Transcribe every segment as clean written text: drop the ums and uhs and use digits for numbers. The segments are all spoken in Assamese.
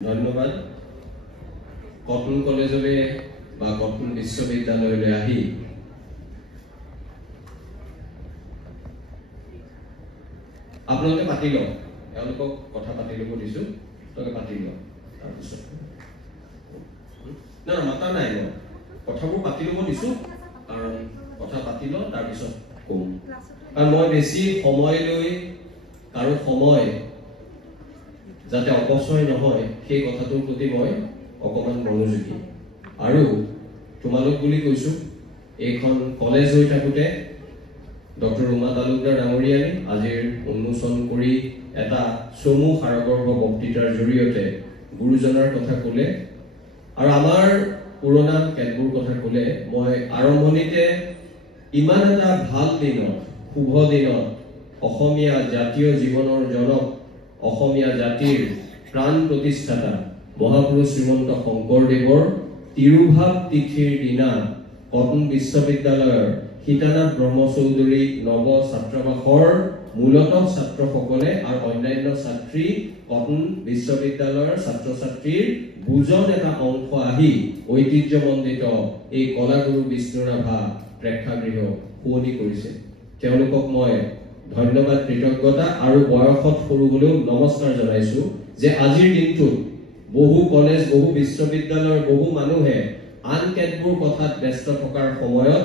ধন্যবাদ কটন কলেজলে বা কটন বিশ্ববিদ্যালয়লৈ আহি আপোনালোকে পাতি লওক এওঁলোকক কথা পাতি ল'ব দিছো তোকে পাতি লওক তাৰপিছত না মাতা নাই মই কথাবোৰ পাতি ল'ব দিছো কাৰণ কথা পাতি লওঁ তাৰপিছত কম কাৰণ মই বেছি সময় লৈ কাৰো সময় যাতে অপচয় নহয় সেই কথাটোৰ প্ৰতি মই অকমান মনোযোগী আৰু তোমালোক বুলি কৈছো এইখন কলেজ হৈ থাকোতে ডক্টৰ ৰুমা তালুকদাৰ ডাঙৰীয়ানী আজিৰ উন্মোচন কৰি এটা চমু সাৰগৰ্ভ বক্তৃতাৰ জৰিয়তে গুৰুজনাৰ কথা ক'লে আৰু আমাৰ পুৰণা কেতবোৰ কথা ক'লে মই আৰম্ভণিতে ইমান এটা ভাল দিনত শুভ দিনত অসমীয়া জাতীয় জীৱনৰ জনক অসমীয়া জাতিৰ প্ৰাণ প্ৰতিষ্ঠাতা মহাপুৰুষ শ্ৰীমন্ত শংকৰদেৱৰ তিৰুভাৱ তিথিৰ দিনা কটন বিশ্ববিদ্যালয়ৰ সীতানাথ ব্ৰহ্মচৌধুৰী নৱ ছাত্ৰাবাসৰ মূলতঃ ছাত্ৰসকলে আৰু অন্যান্য ছাত্ৰী কটন বিশ্ববিদ্যালয়ৰ ছাত্ৰ ছাত্ৰীৰ বুজন এটা অংশ আহি ঐতিহ্যমণ্ডিত এই কলাগুৰু বিষ্ণুৰাভা প্ৰেক্ষাগৃহ শুৱনি কৰিছে তেওঁলোকক মই ধন্যবাদ কৃতজ্ঞতা আৰু বয়সত সৰু হলেও নমস্কাৰ জনাইছো যে আজিৰ দিনটোত বহু কলেজ বহু বিশ্ববিদ্যালয়ৰ বহু মানুহে আন কেতবোৰ কথাত ব্যস্ত থকাৰ সময়ত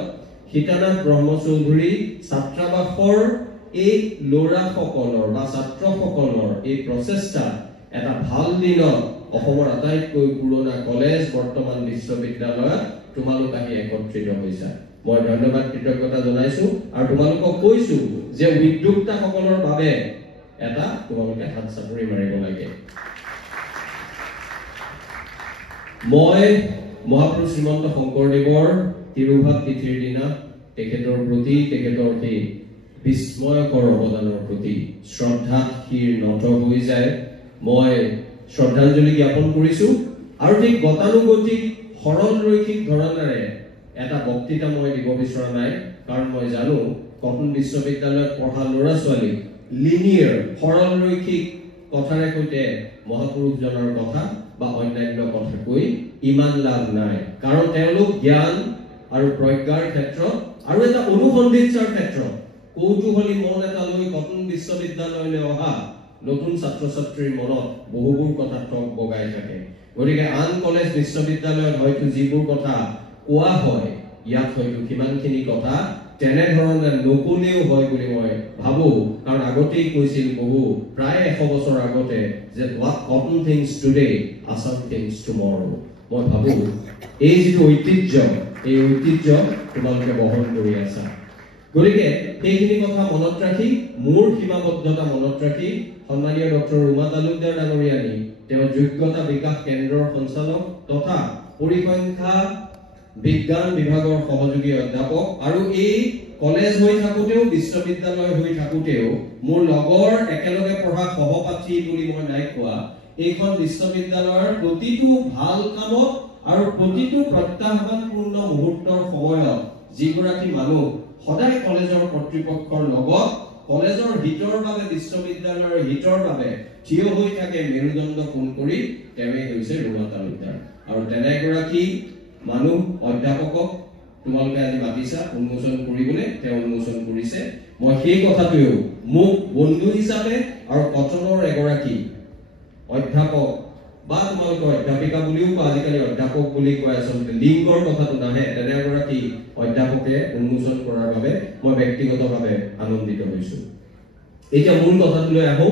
সীতানাথ ব্ৰহ্মচৌধুৰী ছাত্ৰাবাসৰ এই ল'ৰাসকলৰ বা ছাত্ৰসকলৰ এই প্ৰচেষ্টা এটা ভাল দিনত অসমৰ আটাইতকৈ পুৰণা কলেজ বৰ্তমান বিশ্ববিদ্যালয়ত তোমালোক আহি একত্ৰিত হৈছা মই ধন্যবাদ কৃতজ্ঞতা জনাইছো আৰু তোমালোকক কৈছো যে উদ্যোক্তাসকলৰ বাবে এটা তোমালোকে হাত চাপৰি মাৰিব লাগে মই মহাপুৰুষ শ্ৰীমন্ত শংকৰদেৱৰ তিৰুভাৱ তিথিৰ দিনা তেখেতৰ প্ৰতি তেখেতৰ সেই বিস্ময়কৰ অৱদানৰ প্ৰতি শ্ৰদ্ধাত শিৰ নত হৈ যায় মই শ্ৰদ্ধাঞ্জলি জ্ঞাপন কৰিছো আৰু ঠিক গতানুগতিক সৰল ৰৈখিক ধৰণেৰে এটা বক্তৃতা মই দিব বিচৰা নাই কাৰণ মই জানো কটন বিশ্ববিদ্যালয়ত পঢ়া ল'ৰা ছোৱালী লিনিয়াৰ সৰল ৰৈখিক কথাৰে সৈতে মহাপুৰুষজনৰ কথা বা অন্যান্য কথা কৈ ইমান লাভ নাই কাৰণ তেওঁলোক জ্ঞান আৰু প্ৰজ্ঞাৰ ক্ষেত্ৰত আৰু এটা অনুসন্ধিৎসাৰ ক্ষেত্ৰত কৌতূহলী মন এটা লৈ কটন বিশ্ববিদ্যালয়লৈ অহা নতুন ছাত্ৰ ছাত্ৰীৰ মনত বহুবোৰ কথা টক বগাই থাকে গতিকে আন কলেজ বিশ্ববিদ্যালয়ত হয়তো যিবোৰ কথা কোৱা হয় ইয়াত হয়তো কিমানখিনি কথা তেনেধৰণে নকলেও হয় বুলি মই ভাবো কাৰণ আগতেই কৈছিল বহু প্ৰায় 100 বছৰ আগতে যে what cotton things today Assam things tomorrow মই ভাবো এই যিটো ঐতিহ্য এই ঐতিহ্য তোমালোকে বহন কৰি আছা গতিকে সেইখিনি কথা মনত ৰাখি মোৰ সীমাবদ্ধতা মনত ৰাখি সন্মানীয় ডক্টৰ ৰুমা তালুকদাৰ ডাঙৰীয়ানী তেওঁ যোগ্যতা বিকাশ কেন্দ্ৰৰ সঞ্চালক তথা পৰিসংখ্যা বিজ্ঞান বিভাগৰ সহযোগী অধ্যাপক আৰু এই কলেজ হৈ থাকোতেও বিশ্ববিদ্যালয় হৈ থাকোতেও মোৰ লগৰ একেলগে পঢ়া সহপাঠী বুলি মই নাই কোৱা এইখন বিশ্ববিদ্যালয়ৰ প্ৰতিটো ভাল কামত আৰু প্ৰতিটো প্ৰত্যাহ্বানপূৰ্ণ মুহূৰ্তৰ সময়ত যিগৰাকী মানুহ সদায় কলেজৰ কৰ্তৃপক্ষৰ লগত কলেজৰ হিতৰ বাবে বিশ্ববিদ্যালয়ৰ হিতৰ বাবে থিয় হৈ থাকে মেৰুদণ্ড কোণ কৰি তেৱেই হৈছে ৰুমা তালুকদাৰ আৰু তেনেগৰাকী মানুহ অধ্যাপকক তোমালোকে আজি মাতিছা উন্মোচন কৰিবলৈ তেওঁ উন্মোচন কৰিছে মই সেই কথাটোও মোক বন্ধু হিচাপে আৰু কটনৰ এগৰাকী অধ্যাপক বা তোমালোকে অধ্যাপিকা বুলিও কোৱা আজিকালি অধ্যাপক বুলি কয় আচলতে লিংগৰ কথাটো নাহে তেনেগৰাকী অধ্যাপকে উন্মোচন কৰাৰ বাবে মই ব্যক্তিগতভাৱে আনন্দিত হৈছো এতিয়া মূল কথাটোলৈ আহো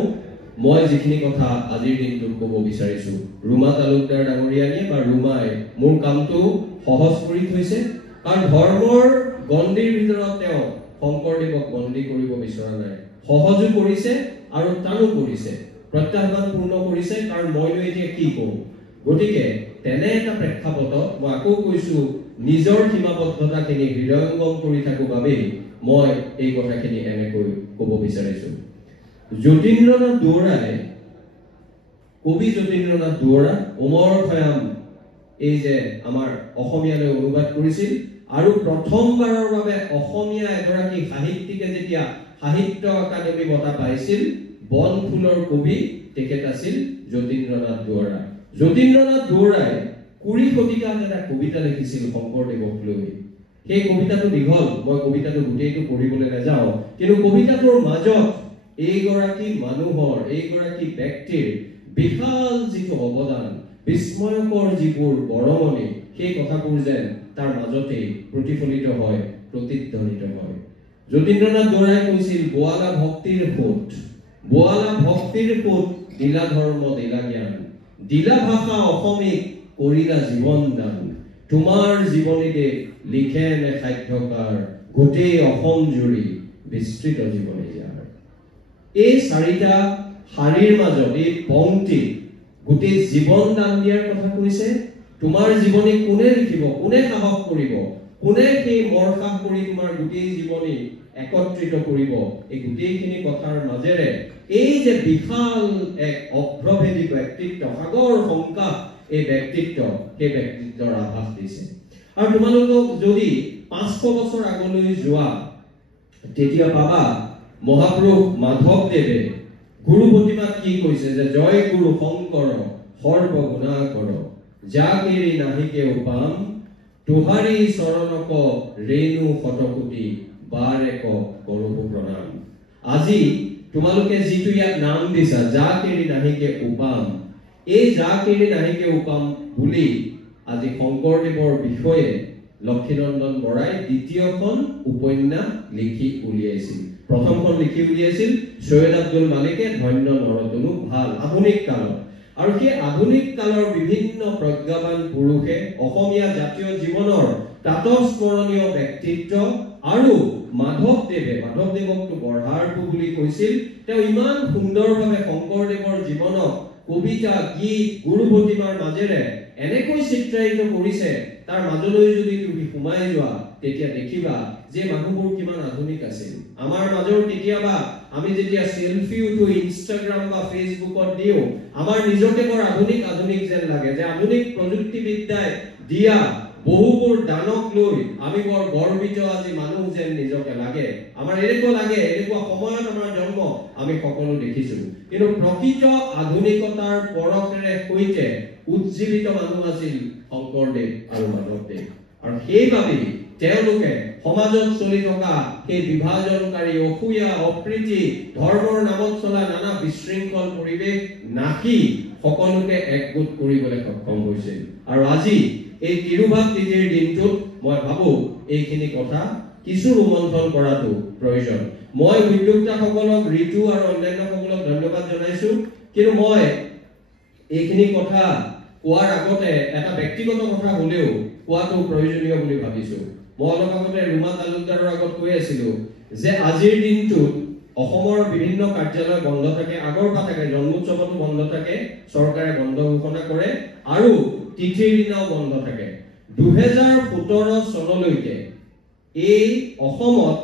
মই যিখিনি কথা আজিৰ দিনটোত ক'ব বিচাৰিছো ৰুমা তালুকদাৰ ডাঙৰীয়ানীয়ে বা ৰুমাই মোৰ কামটো সহজ কৰি থৈছে কাৰণ ধৰ্মৰ গণ্ডিৰ ভিতৰত তেওঁ শংকৰদেৱক বন্দী কৰিব বিচৰা নাই সহজো কৰিছে আৰু টানো কৰিছে প্ৰত্যাহ্বানপূৰ্ণ কৰিছে কাৰণ মইনো এতিয়া কি কওঁ গতিকে তেনে এটা প্ৰেক্ষাপটত মই আকৌ কৈছো নিজৰ সীমাবদ্ধতাখিনি হৃদয়ংগম কৰি থাকো বাবেই মই এই কথাখিনি এনেকৈ ক'ব বিচাৰিছো যতীন্দ্ৰনাথ দুৱৰাই কবি যতীন্দ্ৰনাথ দুৱৰা অমৰ খয়াম এই যে আমাৰ অসমীয়ালৈ অনুবাদ কৰিছিল আৰু প্ৰথমবাৰৰ বাবে অসমীয়া এগৰাকী সাহিত্যিকে যেতিয়া সাহিত্য একাডেমী বঁটা পাইছিল বনফুলৰ কবি তেখেত আছিল যতীন্দ্ৰনাথ দুৱৰা যতীন্দ্ৰনাথ বৰুৱাই 20 শতিকাত এটা কবিতা লিখিছিল শংকৰদেৱক লৈ। সেই কবিতাটো দীঘল, মই কবিতাটো গোটেইটো পঢ়িবলৈ নাযাওঁ, কিন্তু কবিতাটোৰ মাজত এইগৰাকী মানুহৰ, এইগৰাকী ব্যক্তিৰ বিশাল যিটো অৱদান, বিস্ময়কৰ যিবোৰ বৰঙণি, সেই কথাবোৰ যেন তাৰ মাজতে প্ৰতিফলিত হয়, প্ৰতিধ্বনিত হয়। যতীন্দ্ৰনাথ বৰুৱাই কৈছিল, বোৱালা ভক্তিৰ সোঁত, বোৱালা ভক্তিৰ সোঁত, দিলা ধৰ্ম দিলা জ্ঞান, দিলা ভাষা অসমীক কৰিলা জীৱন দান, তোমাৰ জীৱনীতে লিখে নে সাধ্যকাৰ, গোটেই অসম জুৰি বিস্তৃত জীৱনী যাৰ। এই চাৰিটা শাৰীৰ মাজত এই পংক্তি গোটেই জীৱন দান দিয়াৰ কথা কৈছে। তোমাৰ জীৱনী কোনে লিখিব, কোনে সাহস কৰিব, কোনে সেই মৰসাহ কৰি তোমাৰ গোটেই জীৱনী একত্ৰিত কৰিব, এই গোটেইখিনি কথাৰ মাজেৰে এই যে বিশাল এক অভ্ৰভেদী ব্যক্তিত্ব, সাগৰ সংকাশ এই ব্যক্তিত্ব, সেই ব্যক্তিত্বৰ আভাস দিছে। আৰু তোমালোকক যদি 500 বছৰ আগলৈ যোৱা, তেতিয়া পাবা মহাপুৰুষ মাধৱদেৱে গুৰু প্ৰতিমাত কি কৈছে, যে জয় গুৰু শংকৰ সৰ্বগুণা কৰ, যাক এৰি নাহিকে উপাম, তোহাৰী চৰণক ৰেণু শতকোটি, বাৰে কৰোঁ প্ৰণাম। আজি তোমালোকে যিটো ইয়াত নাম দিছা, যাক এৰি নাহিকে উপাম, এই যাক এৰি নাহিকে উপাম বুলি আজি শংকৰদেৱৰ বিষয়ে লক্ষীনন্দন বৰাই দ্বিতীয়খন উপন্যাস লিখি উলিয়াইছিল। প্ৰথমখন লিখি উলিয়াইছিল সৈয়দ আব্দুল মালিকে, ধন্য নৰতনু ভাল, আধুনিক কালত। আৰু সেই আধুনিক কালৰ বিভিন্ন প্ৰজ্ঞাবান পুৰুষে অসমীয়া জাতীয় জীৱনৰ তাতস্মৰণীয় ব্যক্তিত্ব আৰু মাধৱদেৱকটো গঢ়াৰপু বুলি কৈছিল। তেওঁ ইমান সুন্দৰভাৱে শংকৰদেৱৰ জীৱনক কবিতা, গীত, গুৰু প্ৰতিমাৰ মাজেৰে এনেকৈ চিত্ৰায়িত কৰিছে, তাৰ মাজলৈ যদি তুমি সোমাই যোৱা তেতিয়া দেখিবা যে মানুহবোৰ কিমান আধুনিক আছিল। আমাৰ মাজৰ কেতিয়াবা আমি যেতিয়া সেলফি উঠো ইনষ্টাগ্ৰাম বা ফেচবুকত দিওঁ, আমাৰ নিজকে বৰ আধুনিক যেন লাগে, যে আধুনিক প্ৰযুক্তিবিদ্যাই দিয়া বহুবোৰ দানক লৈ আমি বৰ গৰ্বিত আজি মানুহ যেন নিজকে লাগে। আমাৰ এনেকুৱা লাগে, এনেকুৱা সময়ত আমাৰ জন্ম আমি সকলো দেখিছো। কিন্তু প্ৰকৃত আধুনিকতাৰ পৰশেৰে সৈতে উজ্জীৱিত মানুহ আছিল শংকৰদেৱ আৰু মাধৱদেৱ। আৰু সেইবাবেই তেওঁলোকে সমাজত চলি থকা সেই বিভাজনকাৰী, অসূয়া, অপ্ৰীতি, ধৰ্মৰ নামত চলা নানা বিশৃংখল পৰিৱেশ নাকি সকলোকে একগোট কৰিবলৈ সক্ষম হৈছিল। আৰু আজি এই তিৰুভাৱ তিথিৰ দিনটোত মই ভাবো এইখিনি কথা কিছু ৰোমন্থন কৰাটো প্ৰয়োজন। মই উদ্যোক্তাসকলক, ঋতু আৰু অন্যান্যসকলক ধন্যবাদ জনাইছো, কিন্তু মই এইখিনি কথা কোৱাৰ আগতে এটা ব্যক্তিগত কথা হলেও কোৱাটো প্ৰয়োজনীয় বুলি ভাবিছো। মই অলপ আগতে ৰুমা তালুকদাৰৰ আগত কৈ আছিলো যে আজিৰ দিনটোত অসমৰ বিভিন্ন কাৰ্যালয় বন্ধ থাকে, আগৰ পৰা থাকে, জন্মোৎসৱতো বন্ধ থাকে, চৰকাৰে বন্ধ ঘোষণা কৰে আৰু তিথিৰ দিনাও বন্ধ থাকে। 2017 চনলৈকে এই অসমত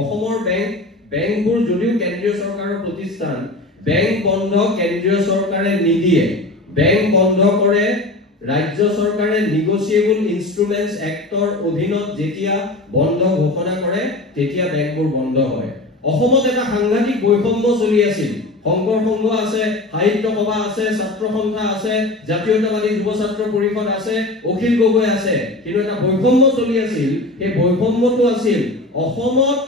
অসমৰ বেংকবোৰ যদিও কেন্দ্ৰীয় চৰকাৰৰ প্ৰতিষ্ঠান, বেংক বন্ধ কেন্দ্ৰীয় চৰকাৰে নিদিয়ে, বেংক বন্ধ কৰে ৰাজ্য চৰকাৰে নিগোচিয়েবল ইনষ্ট্ৰুমেন্টছ এক্টৰ অধীনত যেতিয়া বন্ধ ঘোষণা কৰে তেতিয়া বেংকবোৰ বন্ধ হয়। অসমত এটা সাংঘাতিক বৈষম্য চলি আছিল। শংকৰ সংঘ আছে, সাহিত্য সভা আছে, ছাত্ৰ সন্থা আছে, জাতীয়তাবাদী যুৱ ছাত্ৰ পৰিষদ আছে, অখিল গগৈ আছে, কিন্তু এটা বৈষম্য চলি আছিল। সেই বৈষম্যটো আছিল অসমত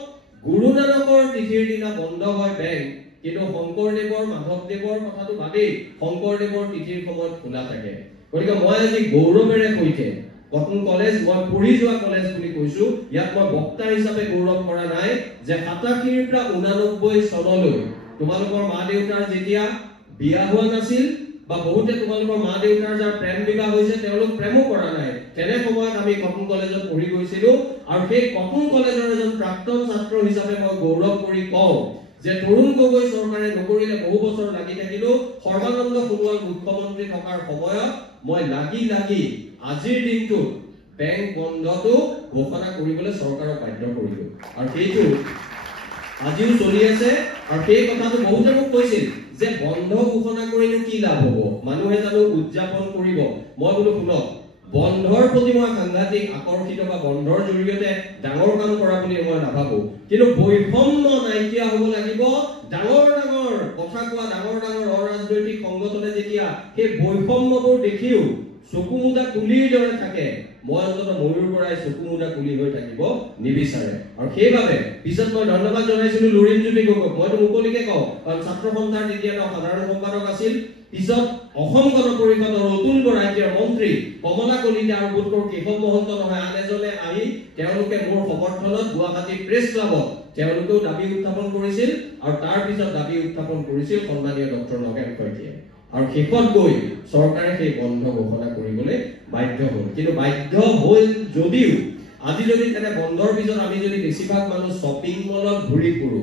গুৰু নানকৰ তিথিৰ দিনা বন্ধ হয় বেংক, কিন্তু শংকৰদেৱৰ, মাধৱদেৱৰ কথাটো বাদেই শংকৰদেৱৰ তিথিৰ সময়ত খোলা থাকে। গতিকে মই আজি গৌৰৱেৰে সৈতে কটন কলেজ, মই পঢ়ি যোৱা কলেজ বুলি কৈছো, ইয়াত মই বক্তা হিচাপে গৌৰৱ কৰা নাই যে 87 পৰা 89 চনলৈ তোমালোকৰ মা দেউতাৰ যেতিয়া বিয়া হোৱা নাছিল, বা বহুতে তোমালোকৰ মা দেউতাৰ যাৰ প্ৰেম বিবাহ হৈছে তেওঁলোক প্ৰেমো কৰা নাই, তেনে সময়ত আমি কটন কলেজত পঢ়ি গৈছিলো। আৰু সেই কটন কলেজৰ এজন প্ৰাক্তন ছাত্ৰ হিচাপে মই গৌৰৱ কৰি কওঁ যে তৰুণ গগৈ চৰকাৰে নকৰিলে বহু বছৰ লাগি থাকিলো, সৰ্বানন্দ সোণোৱাল মুখ্যমন্ত্ৰী থকাৰ সময়ত মই লাগি আজিৰ দিনটোত বেংক বন্ধটো ঘোষণা কৰিবলৈ চৰকাৰক বাধ্য কৰিলো। আৰু সেইটো আজিও চলি আছে। আৰু সেই কথাটো বহুতে মোক কৈছিল যে বন্ধ ঘোষণা কৰিলে কি লাভ হ'ব, মানুহে জানো উদযাপন কৰিব। মই বোলো শুনক, বন্ধৰ প্ৰতি মই সাংঘাতিক আকৰ্ষিত বা বন্ধৰ জৰিয়তে ডাঙৰ কাম কৰা বুলি মই নাভাবো কিন্তু বৈষম্য নাইকিয়া হ'ব লাগিব ডাঙৰ ডাঙৰ কথা কোৱা ডাঙৰ ডাঙৰ অৰাজনৈতিক সংগঠনে যেতিয়া সেই বৈষম্যবোৰ দেখিও চকুমুদা কুলিৰ দৰে থাকে মই অন্তত ময়ূৰ পৰাই চকুমুদা কুলি হৈ থাকিব নিবিচাৰে আৰু সেইবাবে পিছত মই ধন্যবাদ জনাইছিলো লুৰিণজ্যোতি গগৈক মইতো মুকলিকে কওঁ কাৰণ ছাত্ৰ সন্থাৰ তেতিয়া তেওঁ সাধাৰণ সম্পাদক আছিল পিছত অসম গণ পৰিষদৰ অতুল ৰাজ্যৰ মন্ত্ৰী কমলা কলিতা আৰু বোধকৰ কেশৱ মহন্ত নহয় আন এজনে আহি তেওঁলোকে মোৰ সমৰ্থনত গুৱাহাটী প্ৰেছ ক্লাবত তেওঁলোকেও দাবী উত্থাপন কৰিছিল আৰু তাৰ পিছত দাবী উত্থাপন কৰিছিল সন্মানীয় ডক্টৰ নগেন শইকীয়াই আৰু শেষত গৈ চৰকাৰে সেই বন্ধ ঘোষণা কৰিবলৈ বাধ্য হ'ল কিন্তু বাধ্য হ'ল যদিও আজি যদি তেনে বন্ধৰ পিছত আমি যদি বেছিভাগ মানুহ শ্বপিং মলত ঘূৰি ফুৰো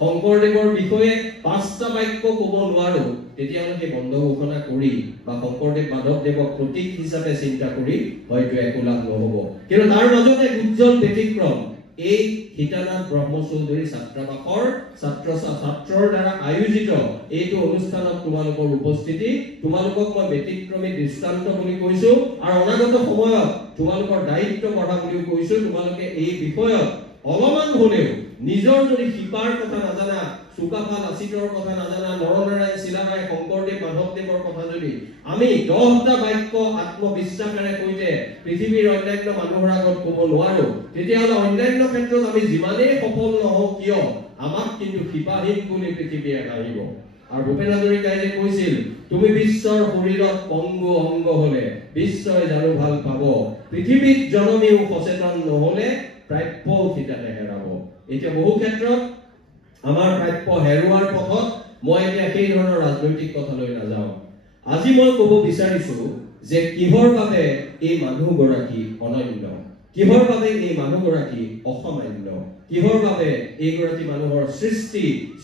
শংকৰদেৱৰ বিষয়ে 5টা বাক্য ক'ব নোৱাৰো তেতিয়াহ'লে সেই বন্ধ ঘোষণা কৰি বা শংকৰদেৱ মাধৱদেৱক প্ৰতীক হিচাপে চিন্তা কৰি হয়তো একো লাভ নহ'ব কিন্তু তাৰ মাজতে উজ্জ্বল ব্যতিক্ৰম এই হিতানাথ ব্ৰহ্মচৌধুৰী ছাত্ৰাবাসৰ ছাত্ৰৰ দ্বাৰা আয়োজিত এইটো অনুষ্ঠানত তোমালোকৰ উপস্থিতি তোমালোকক মই ব্যতিক্ৰমী দৃষ্টান্ত বুলি কৈছো আৰু অনাগত সময়ত তোমালোকৰ দায়িত্ব বঢ়া বুলিও কৈছো তোমালোকে এই বিষয়ত অলপমান হ'লেও নিজৰ যদি শিপাৰ কথা নাজানা চুকাফা লাচিতৰ কথা নাজানা নৰনাৰায়ণ চিলাৰায় শংকৰদেৱ মাধৱদেৱৰ কথা যদি আমি 10টা বাক্য আত্মবিশ্বাসেৰে কৈতে পৃথিৱীৰ অন্যান্য মানুহৰ আগত ক'ব নোৱাৰো তেতিয়াহ'লে অন্যান্য ক্ষেত্ৰত আমি যিমানেই সফল নহওঁ কিয় আমাক কিন্তু শিপাহীন বুলি পৃথিৱীয়ে নাহিব আৰু ভূপেন হাজৰিকাই যে কৈছিল তুমি বিশ্বৰ শৰীৰত পংগু অংগ হ'লে বিশ্বই জানো ভাল পাব পৃথিৱীত জনমেও সচেতন নহ'লে প্ৰাপ্য ঠিকাতে হেৰাব এতিয়া বহু ক্ষেত্ৰত আমাৰ প্ৰাপ্য হেৰুৱাৰ পথত মই এতিয়া সেই ধৰণৰ ৰাজনৈতিক কথালৈ নাযাওঁ আজি মই ক'ব বিচাৰিছো যে কিহৰ বাবে এই মানুহগৰাকী অনন্য কিহৰ বাবে এই মানুহগৰাকী অসামান্য কিহৰ বাবে এইগৰাকী মানুহৰ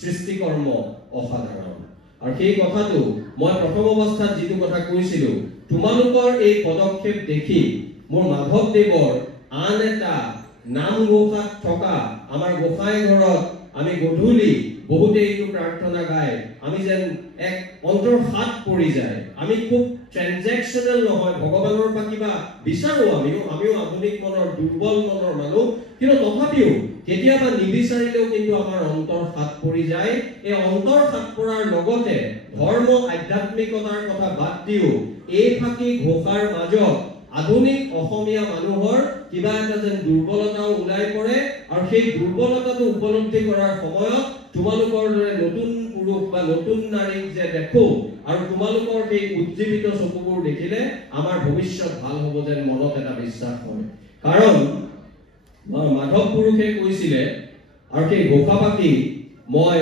সৃষ্টিকৰ্ম অসাধাৰণ আৰু সেই কথাটো মই প্ৰথম অৱস্থাত যিটো কথা কৈছিলো তোমালোকৰ এই পদক্ষেপ দেখি মোৰ মাধৱদেৱৰ আন এটা নামঘোষাত থকা আমাৰ গোসাঁই ঘৰত আমি গধূলি বহুতে এইটো প্ৰাৰ্থনা গাই আমি যেন এক অন্তৰ হাত পৰি যায় আমি খুব ট্ৰানজেকচনেল নহয় ভগৱানৰ পৰা কিবা বিচাৰো আমিও আধুনিক মনৰ দুৰ্বল মনৰ মানুহ কিন্তু তথাপিও কেতিয়াবা নিবিচাৰিলেও কিন্তু আমাৰ অন্তৰ হাত পৰি যায় এই অন্তৰ হাত পৰাৰ লগতে ধৰ্ম আধ্যাত্মিকতাৰ কথা বাদ দিও এই ফাকি ঘোষাৰ মাজত আধুনিক অসমীয়া মানুহৰ কিবা এটা যেন দুৰ্বলতাও ওলাই পৰে আৰু সেই দুৰ্বলতাটো উপলব্ধি কৰাৰ সময়ত তোমালোকৰ দৰে নতুন পুৰুষ বা নতুন নাৰীক যে দেখো আৰু তোমালোকৰ সেই উজ্জীৱিত চকুবোৰ দেখিলে আমাৰ ভৱিষ্যত ভাল হ'ব যেন মনত এটা বিশ্বাস হয় কাৰণ মাধৱ পুৰুষে কৈছিলে আৰু সেই ঘোষাপাতি মই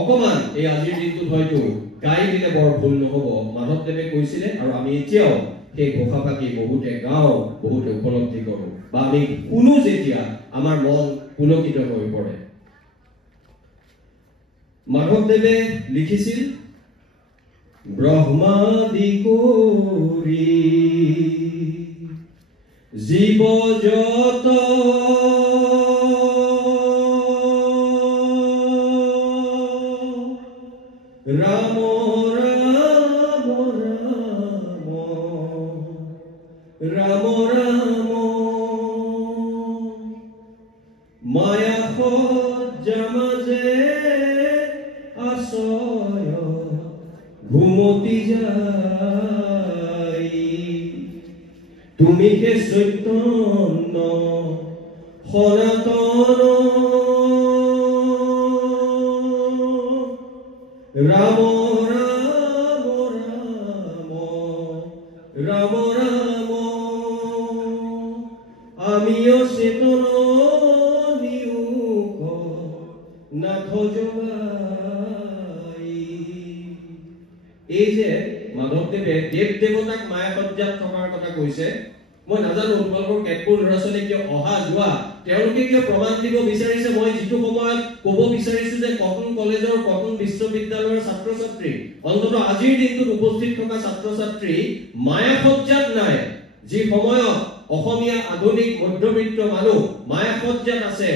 অকমান এই আজিৰ দিনটোত হয়তো গাই দিলে বৰ ভুল নহ'ব মাধৱদেৱে কৈছিলে আৰু আমি এতিয়াও সেই ঘোষাপাতি বহুতে গাওঁ বহুতে উপলব্ধি কৰোঁ বা আমি শুনো যেতিয়া আমাৰ মন পুলকিত হৈ পৰে মাধৱদেৱে লিখিছিল ব্ৰহ্মাদি কৰি জীৱ জগত ৰাম ৰাম ৰাম মায়া সজ্জামাজে আশয় ঘুমতি যাই তুমি হে চৈতন্য সনাতন ৰাম ৰাম ৰাম ৰাম ৰাম আমিও চেতন নিয়োগ নাথ যোগাই এই যে মাধৱদেৱে দেৱ দেৱতাক মায়া সজ্জাত থকাৰ কথা কৈছে মই নাজানো তোমালোকৰ কেতবোৰ ল'ৰা ছোৱালী কিয় অহা যোৱা তেওঁলোকে কিয় প্ৰমাণ দিব বিচাৰিছে মই যিটো সময়ত ক'ব বিচাৰিছো যে কটন কলেজৰ কটন বিশ্ববিদ্যালয়ৰ ছাত্ৰ ছাত্ৰী অন্তত আজিৰ দিনটোত উপস্থিত থকা ছাত্ৰ ছাত্ৰী মায়া সজ্জাত নাই যি সময়ত অসমীয়া আধুনিক মধ্যবিত্ত মানুহ মায়া সজ্জাত আছে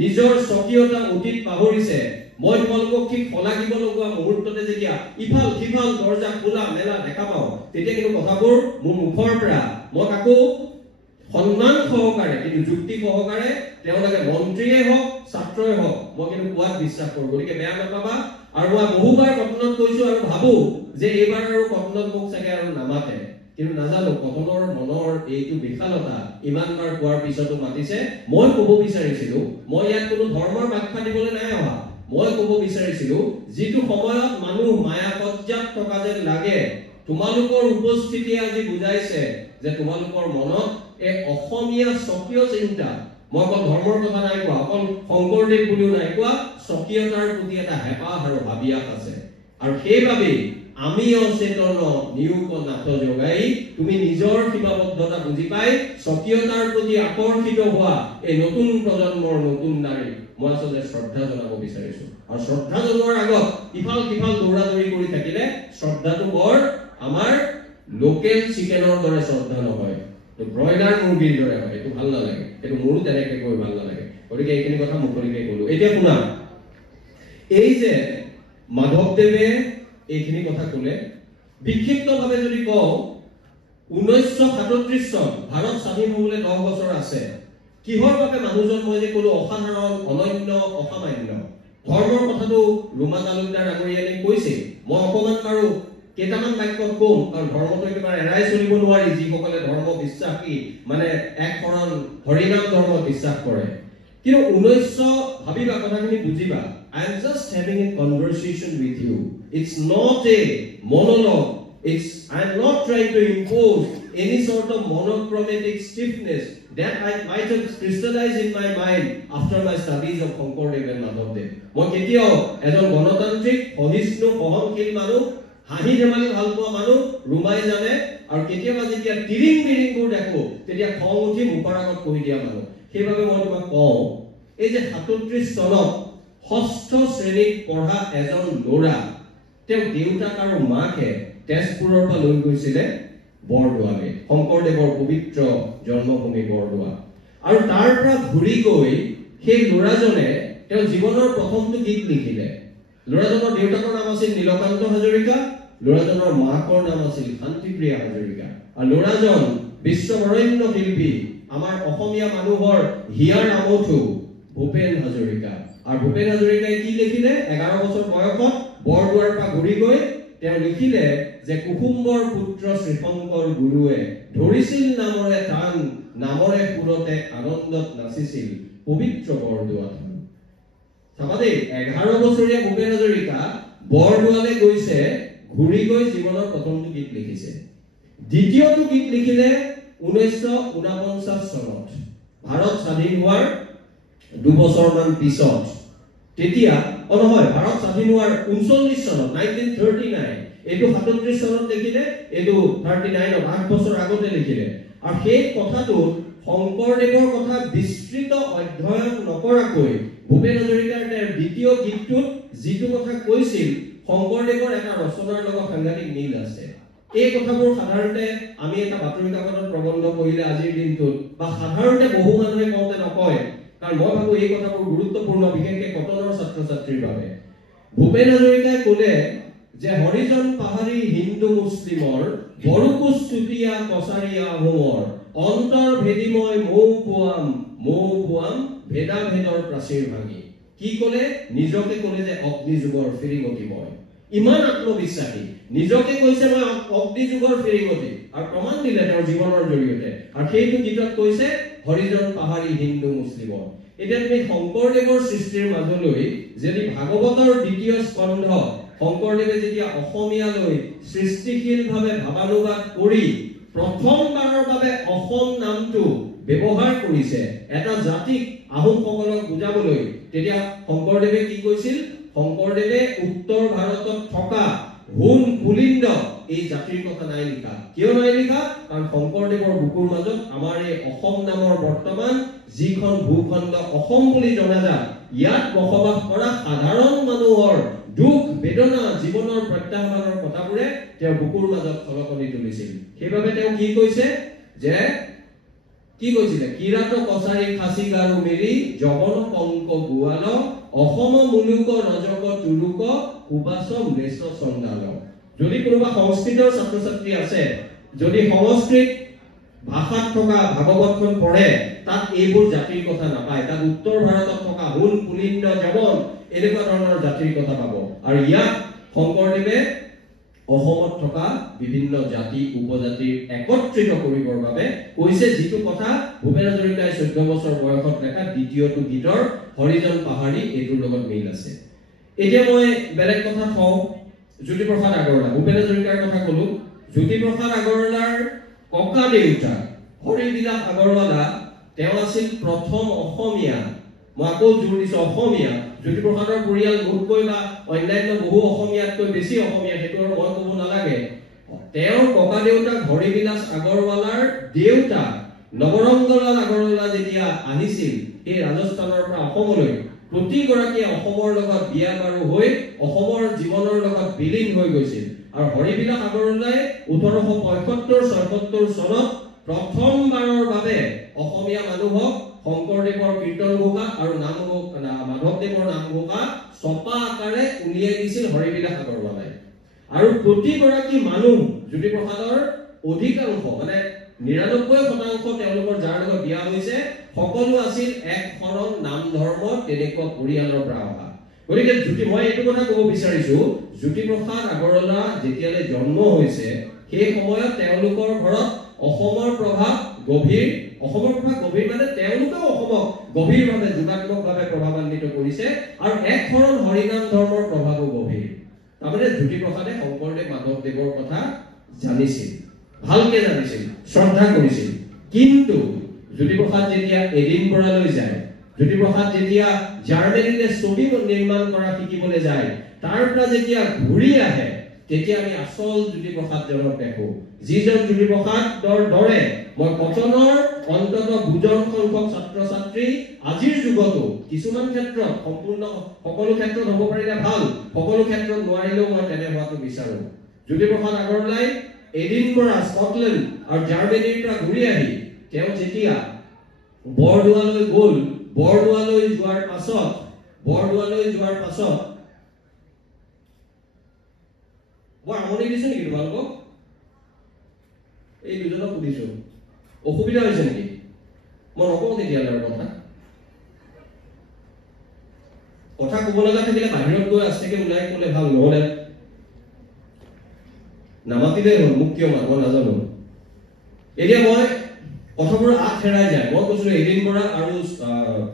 নিজৰ স্বকীয়তা অতীত পাহৰিছে মই তোমালোকক ঠিক শলাগিব লগা মুহূৰ্ততে যেতিয়া ইফাল সিফাল দৰ্জা খোলা মেলা দেখা পাওঁ তেতিয়া কিন্তু কথাবোৰ মোৰ মুখৰ পৰা মই কাকো সম্মান সহকাৰে কিন্তু যুক্তি সহকাৰে তেওঁলোকে মন্ত্ৰীয়ে হওক ছাত্ৰই হওক মই কিন্তু কোৱাত বিশ্বাস কৰোঁ গতিকে বেয়া নাপাবা আৰু মই বহুবাৰ কটনত কৈছো আৰু ভাবো যে এইবাৰ আৰু কটনত মোক চাগে আৰু নামাতে কিন্তু নাজানো কটনৰ মনৰ এইটো বিশালতা ইমানবাৰ কোৱাৰ পিছতো মাতিছে মই ক'ব বিচাৰিছিলো মই ইয়াত কোনো ধৰ্মৰ ব্যাখ্যা দিবলৈ নাই অহা মই ক'ব বিচাৰিছিলো যিটো সময়ত মানুহ মায়াকজ্জাত থকা যেন লাগে তোমালোকৰ উপস্থিতি আজি বুজাইছে যে তোমালোকৰ মনত এই অসমীয়া স্বকীয় চিন্তা মই অকল ধৰ্মৰ কথা নাই কোৱা অকল শংকৰদেৱ বুলিও নাই কোৱা স্বকীয়তাৰ প্ৰতি এটা হেঁপাহ আৰু ভাবিয়াস আছে আৰু সেইবাবে আমি অচেতন নিয়োগ নাথ যোগাই তুমি নিজৰ সীমাবদ্ধতা বুজি পাই স্বকীয়তাৰ প্ৰতি আকৰ্ষিত হোৱা এই নতুন প্ৰজন্মৰ নতুন নাৰী মই আচলতে শ্ৰদ্ধা জনাব বিচাৰিছো আৰু শ্ৰদ্ধা জনোৱাৰ আগত ইফাল সিফাল দৌৰাদৌৰি কৰি থাকিলে শ্ৰদ্ধাটো বৰ আমাৰ লোকেল চিকেনৰ দৰে শ্ৰদ্ধা নহয় তো ব্ৰইলাৰ মুৰ্গীৰ দৰে হয় এইটো ভাল নালাগে এইটো মোৰো তেনেকৈ কৈ ভাল নালাগে গতিকে এইখিনি কথা মুকলিকে ক'লো এতিয়া শুনা এই যে মাধৱদেৱে এইখিনি কথা ক'লে বিক্ষিপ্তভাৱে যদি কওঁ 1937 চন ভাৰত স্বাধীন হ'বলৈ 10 বছৰ আছে কিহৰ বাবে মানুহজন মই যে ক'লো অসাধাৰণ অনন্য অসামান্য ধৰ্মৰ কথাটো ৰুমা তালুকদাৰ ডাঙৰীয়ালে কৈছে মই অকমান বাৰু কেইটামান বাক্যত কম কাৰণ ধৰ্মটো একেবাৰে এৰাই চলিব নোৱাৰি যিসকলে ধৰ্ম বিশ্বাসী মানে এক শৰণ হৰিনাম ধৰ্ম বিশ্বাস কৰে কিন্তু 1900 ভাবিবা কথাখিনি বুজিবা I am just having a conversation with you. It's not a monologue. I am not trying to impose any sort of monochromatic stiffness that I might have crystallized in my mind after my studies of Shonkordev and Madhavdev. মই কেতিয়াও এজন গণতান্ত্ৰিক সহিষ্ণু সহনশীল মানুহ হাঁহি ধেমালি ভাল পোৱা মানুহ ৰুমাই জানে আৰু কেতিয়াবা যেতিয়া তিৰিং বিৰিংবোৰ দেখো তেতিয়া খং উঠি মুখৰ আগত কৈ দিয়া মানুহ সেইবাবে মই তোমাক কওঁ এই যে 37 চনত ষষ্ঠ শ্ৰেণীত পঢ়া এজন ল'ৰা তেওঁ দেউতাক আৰু মাকে তেজপুৰৰ পৰা লৈ গৈছিলে বৰদোৱালৈ শংকৰদেৱৰ পবিত্ৰ জন্মভূমি বৰদোৱা আৰু তাৰ পৰা ঘূৰি গৈ সেই ল'ৰাজনে তেওঁ জীৱনৰ প্ৰথমটো গীত লিখিলে ল'ৰাজনৰ দেউতাকৰ নাম আছিল নীলকান্ত হাজৰিকা ল'ৰাজনৰ মাকৰ নাম আছিল শান্তিপ্ৰিয়া হাজৰিকা আৰু ল'ৰাজন বিশ্ববৰেণ্য শিল্পী আমাৰ অসমীয়া মানুহৰ হিয়াৰ আমঠু ভূপেন হাজৰিকা আৰু ভূপেন হাজৰিকাই কি লিখিলে 11 বছৰ বয়সত বৰদোৱাৰ পৰা ঘূৰি গৈ তেওঁ লিখিলে যে কুসুম্বৰ পুত্ৰ শ্ৰীশংকৰ গুৰুৱে ধৰিছিল নামৰে তান নামৰে সুৰতে আনন্দত নাচিছিল পবিত্ৰ বৰদোৱা থান চাবাদে 11 বছৰীয়া ভূপেন হাজৰিকা বৰদোৱালৈ গৈছে ঘূৰি গৈ জীৱনৰ প্ৰথমটো গীত লিখিছে দ্বিতীয়টো গীত লিখিলে 1949 চনত ভাৰত স্বাধীন হোৱাৰ 2 বছৰমান পিছত তেতিয়া নহয় ভাৰত স্বাধীন হোৱাৰ 39 চনত 1939 এইটো 37 চনত লিখিলে এইটো 39 8 বছৰ আগতে লিখিলে আৰু সেই কথাটো শংকৰদেৱৰ কথা বিস্তৃত অধ্যয়ন নকৰাকৈ ভূপেন হাজৰিকাৰ দ্বিতীয় গীতটোত যিটো কথা কৈছিল শংকৰদেৱৰ এটা ৰচনাৰ লগত সাংঘাতিক মিল আছে এই কথাবোৰ সাধাৰণতে আমি এটা বাতৰি কাকতত প্ৰবন্ধ কৰিলে আজিৰ দিনটোত বা সাধাৰণতে বহু মানুহে কওঁতে নকয় কাৰণ মই ভাবো এই কথাবোৰ গুৰুত্বপূৰ্ণ বিশেষকৈ কটনৰ ছাত্ৰ ছাত্ৰীৰ বাবে ভূপেন হাজৰিকাই ক'লে যে হৰিজন পাহাৰী হিন্দু মুছলিমৰ বৰকুচ চুতীয়া কছাৰীয়া আহোমৰ অন্তৰ ভেদিময় মৌ পুৱাম ভেদাভেদৰ প্ৰাচীৰ ভাঙি কি ক'লে নিজকে ক'লে যে অগ্নিযুগৰ ফিৰিঙতি মই ইমান আত্মবিশ্বাসী নিজকে কৈছে মই অগ্নিযুগৰ ফিৰিঙতি আৰু প্ৰমাণ দিলে তেওঁৰ জীৱনৰ জৰিয়তে আৰু সেইটো গীতত কৈছে হৰিজন পাহাৰী হিন্দু মুছলিমৰ এতিয়া তুমি শংকৰদেৱৰ সৃষ্টিৰ মাজলৈ যদি ভাগৱতৰ দ্বিতীয় স্কন্ধ শংকৰদেৱে যেতিয়া অসমীয়ালৈ সৃষ্টিশীলভাৱে ভাৱানুবাদ কৰি প্ৰথমবাৰৰ বাবে অসম নামটো ব্যৱহাৰ কৰিছে এটা জাতিক আহোমসকলক বুজাবলৈ তেতিয়া শংকৰদেৱে কি কৈছিল শংকৰদেৱে উত্তৰ ভাৰতত থকা হুন পুলিন্দ এই জাতিৰ কথা নাই লিখা কিয় নাই লিখা কাৰণ শংকৰদেৱৰ বুকুৰ মাজত আমাৰ এই অসম নামৰ বৰ্তমান যিখন ভূখণ্ড অসম বুলি জনাজাত ইয়াত বসবাস কৰা সাধাৰণ মানুহৰ দুখ বেদনা জীৱনৰ প্ৰত্যাহ্বানৰ কথাবোৰে তেওঁ বুকুৰ মাজত খলকনি তুলিছিল সেইবাবে তেওঁ কি কৈছে যে কি কৈছিলে কিৰাত কছাৰী খাচী গাৰু মেৰি জগন কংক গোৱাল অসম মুলুক ৰজক তুলুক কুবাস মেছ চন্দাল যদি কোনোবা সংস্কৃতৰ ছাত্ৰ ছাত্ৰী আছে যদি সংস্কৃত ভাষাত থকা ভাগৱতখন পঢ়ে তাত এইবোৰ জাতিৰ কথা নাপায় তাত উত্তৰ ভাৰতত থকা হুন পুলিন্দ যৱন এনেকুৱা ধৰণৰ জাতিৰ কথা পাব আৰু ইয়াত শংকৰদেৱে অসমত থকা বিভিন্ন জাতি উপজাতিৰ একত্ৰিত কৰিবৰ বাবে কৈছে যিটো কথা ভূপেন হাজৰিকাই 14 বছৰ বয়সত লেখা দ্বিতীয়টো গীতৰ হৰিজন পাহাৰী এইটোৰ লগত মিল আছে এতিয়া মই বেলেগ কথা কওঁ জ্যোতিপ্ৰসাদ আগৰৱালা ভূপেন হাজৰিকাৰ কথা কলো জ্যোতিপ্ৰসাদ আগৰৱালাৰ ককা দেউতা হৰিবিলাস আগৰৱালা তেওঁ আছিল প্ৰথম অসমীয়া মই আকৌ জোৰ দিছো অসমীয়া জ্যোতিপ্ৰসাদৰ পৰিয়াল মোতকৈ বা অন্যান্য বহু অসমীয়াতকৈ বেছি অসমীয়া সেইটো আৰু মই ক'ব নালাগে তেওঁৰ ককা দেউতা হৰিবিলাস আগৰৱালাৰ দেউতা নৱৰংগলাল আগৰৱালা যেতিয়া আহিছিল এই ৰাজস্থানৰ পৰা অসমলৈ প্ৰতিগৰাকী অসমৰ লগত বিয়া বাৰু হৈ অসমৰ জীৱনৰ লগত বিলীন হৈ গৈছিল আৰু হৰিবিলাস আগৰৱালাই 1875-76 চনত প্ৰথমবাৰৰ বাবে অসমীয়া মানুহক শংকৰদেৱৰ কীৰ্তন ঘোষা আৰু মাধৱদেৱৰ নাম ঘোষা ছপা আকাৰে উলিয়াই দিছিল হৰিবিলাস আগৰৱালাই আৰু প্ৰতিগৰাকী মানুহ জ্যোতিপ্ৰসাদৰ অধিকাংশ মানে 99% তেওঁলোকৰ যাৰ লগত বিয়া হৈছে সকলো আছিল এক শৰণ নাম ধৰ্ম তেনেকুৱা পৰিয়ালৰ পৰা অহা গতিকে মই এইটো কথা ক'ব বিচাৰিছো জ্যোতিপ্ৰসাদ আগৰৱালা যেতিয়ালৈ জন্ম হৈছে সেই সময়ত তেওঁলোকৰ ঘৰত অসমৰ প্ৰভাৱ গভীৰ মানে তেওঁলোকেও অসমক গভীৰভাৱে যোগাত্মকভাৱে প্ৰভাৱান্বিত কৰিছে আৰু এক শৰণ হৰিনাম ধৰ্মৰ প্ৰভাৱো গভীৰ তাৰমানে জ্যোতিপ্ৰসাদে শংকৰদেৱ মাধৱদেৱৰ কথা জানিছিল ভালকে জানিছিল শ্ৰদ্ধা কৰিছিল কিন্তু জ্যোতিপ্ৰসাদ যেতিয়া এডিনবৰালৈ যায় জ্যোতিপ্ৰসাদ যেতিয়া জাৰ্মানীলৈ ছবি নিৰ্মাণ কৰা শিকিবলৈ যায় তাৰ পৰা যেতিয়া ঘূৰি আহে তেতিয়া আমি আসল জ্যোতিপ্ৰসাদজনক দেখো যিজন জ্যোতিপ্ৰসাদৰ দৰে মই কটনৰ অন্তত বুজন সংখ্যক ছাত্ৰ ছাত্ৰী আজিৰ যুগতো কিছুমান ক্ষেত্ৰত সম্পূৰ্ণ সকলো ক্ষেত্ৰত হ'ব পাৰিলে ভাল সকলো ক্ষেত্ৰত নোৱাৰিলেও মই তেনে হোৱাটো বিচাৰো জ্যোতিপ্ৰসাদ আগৰৱালাই এডিনবৰা স্কটলেণ্ড আৰু জাৰ্মানীৰ পৰা ঘূৰি আহি তেওঁ যেতিয়া বৰদোৱালৈ গ'ল বৰদোৱালৈ যোৱাৰ পাছত মই আমনি দিছো নেকি তোমালোকক এই দুজনক সুধিছো অসুবিধা হৈছে নেকি মই নকওঁ তেতিয়ালৈ কথা ক'ব লগা থাকিলে বাহিৰত গৈ আছেকে ওলাই ক'লে ভাল নহ'লে নামাতিলে হ'ল মোক কিয় মই নাজানো এতিয়া মই কথাবোৰ আগ হেৰাই যায় মই কৈছো এডিনবৰা আৰু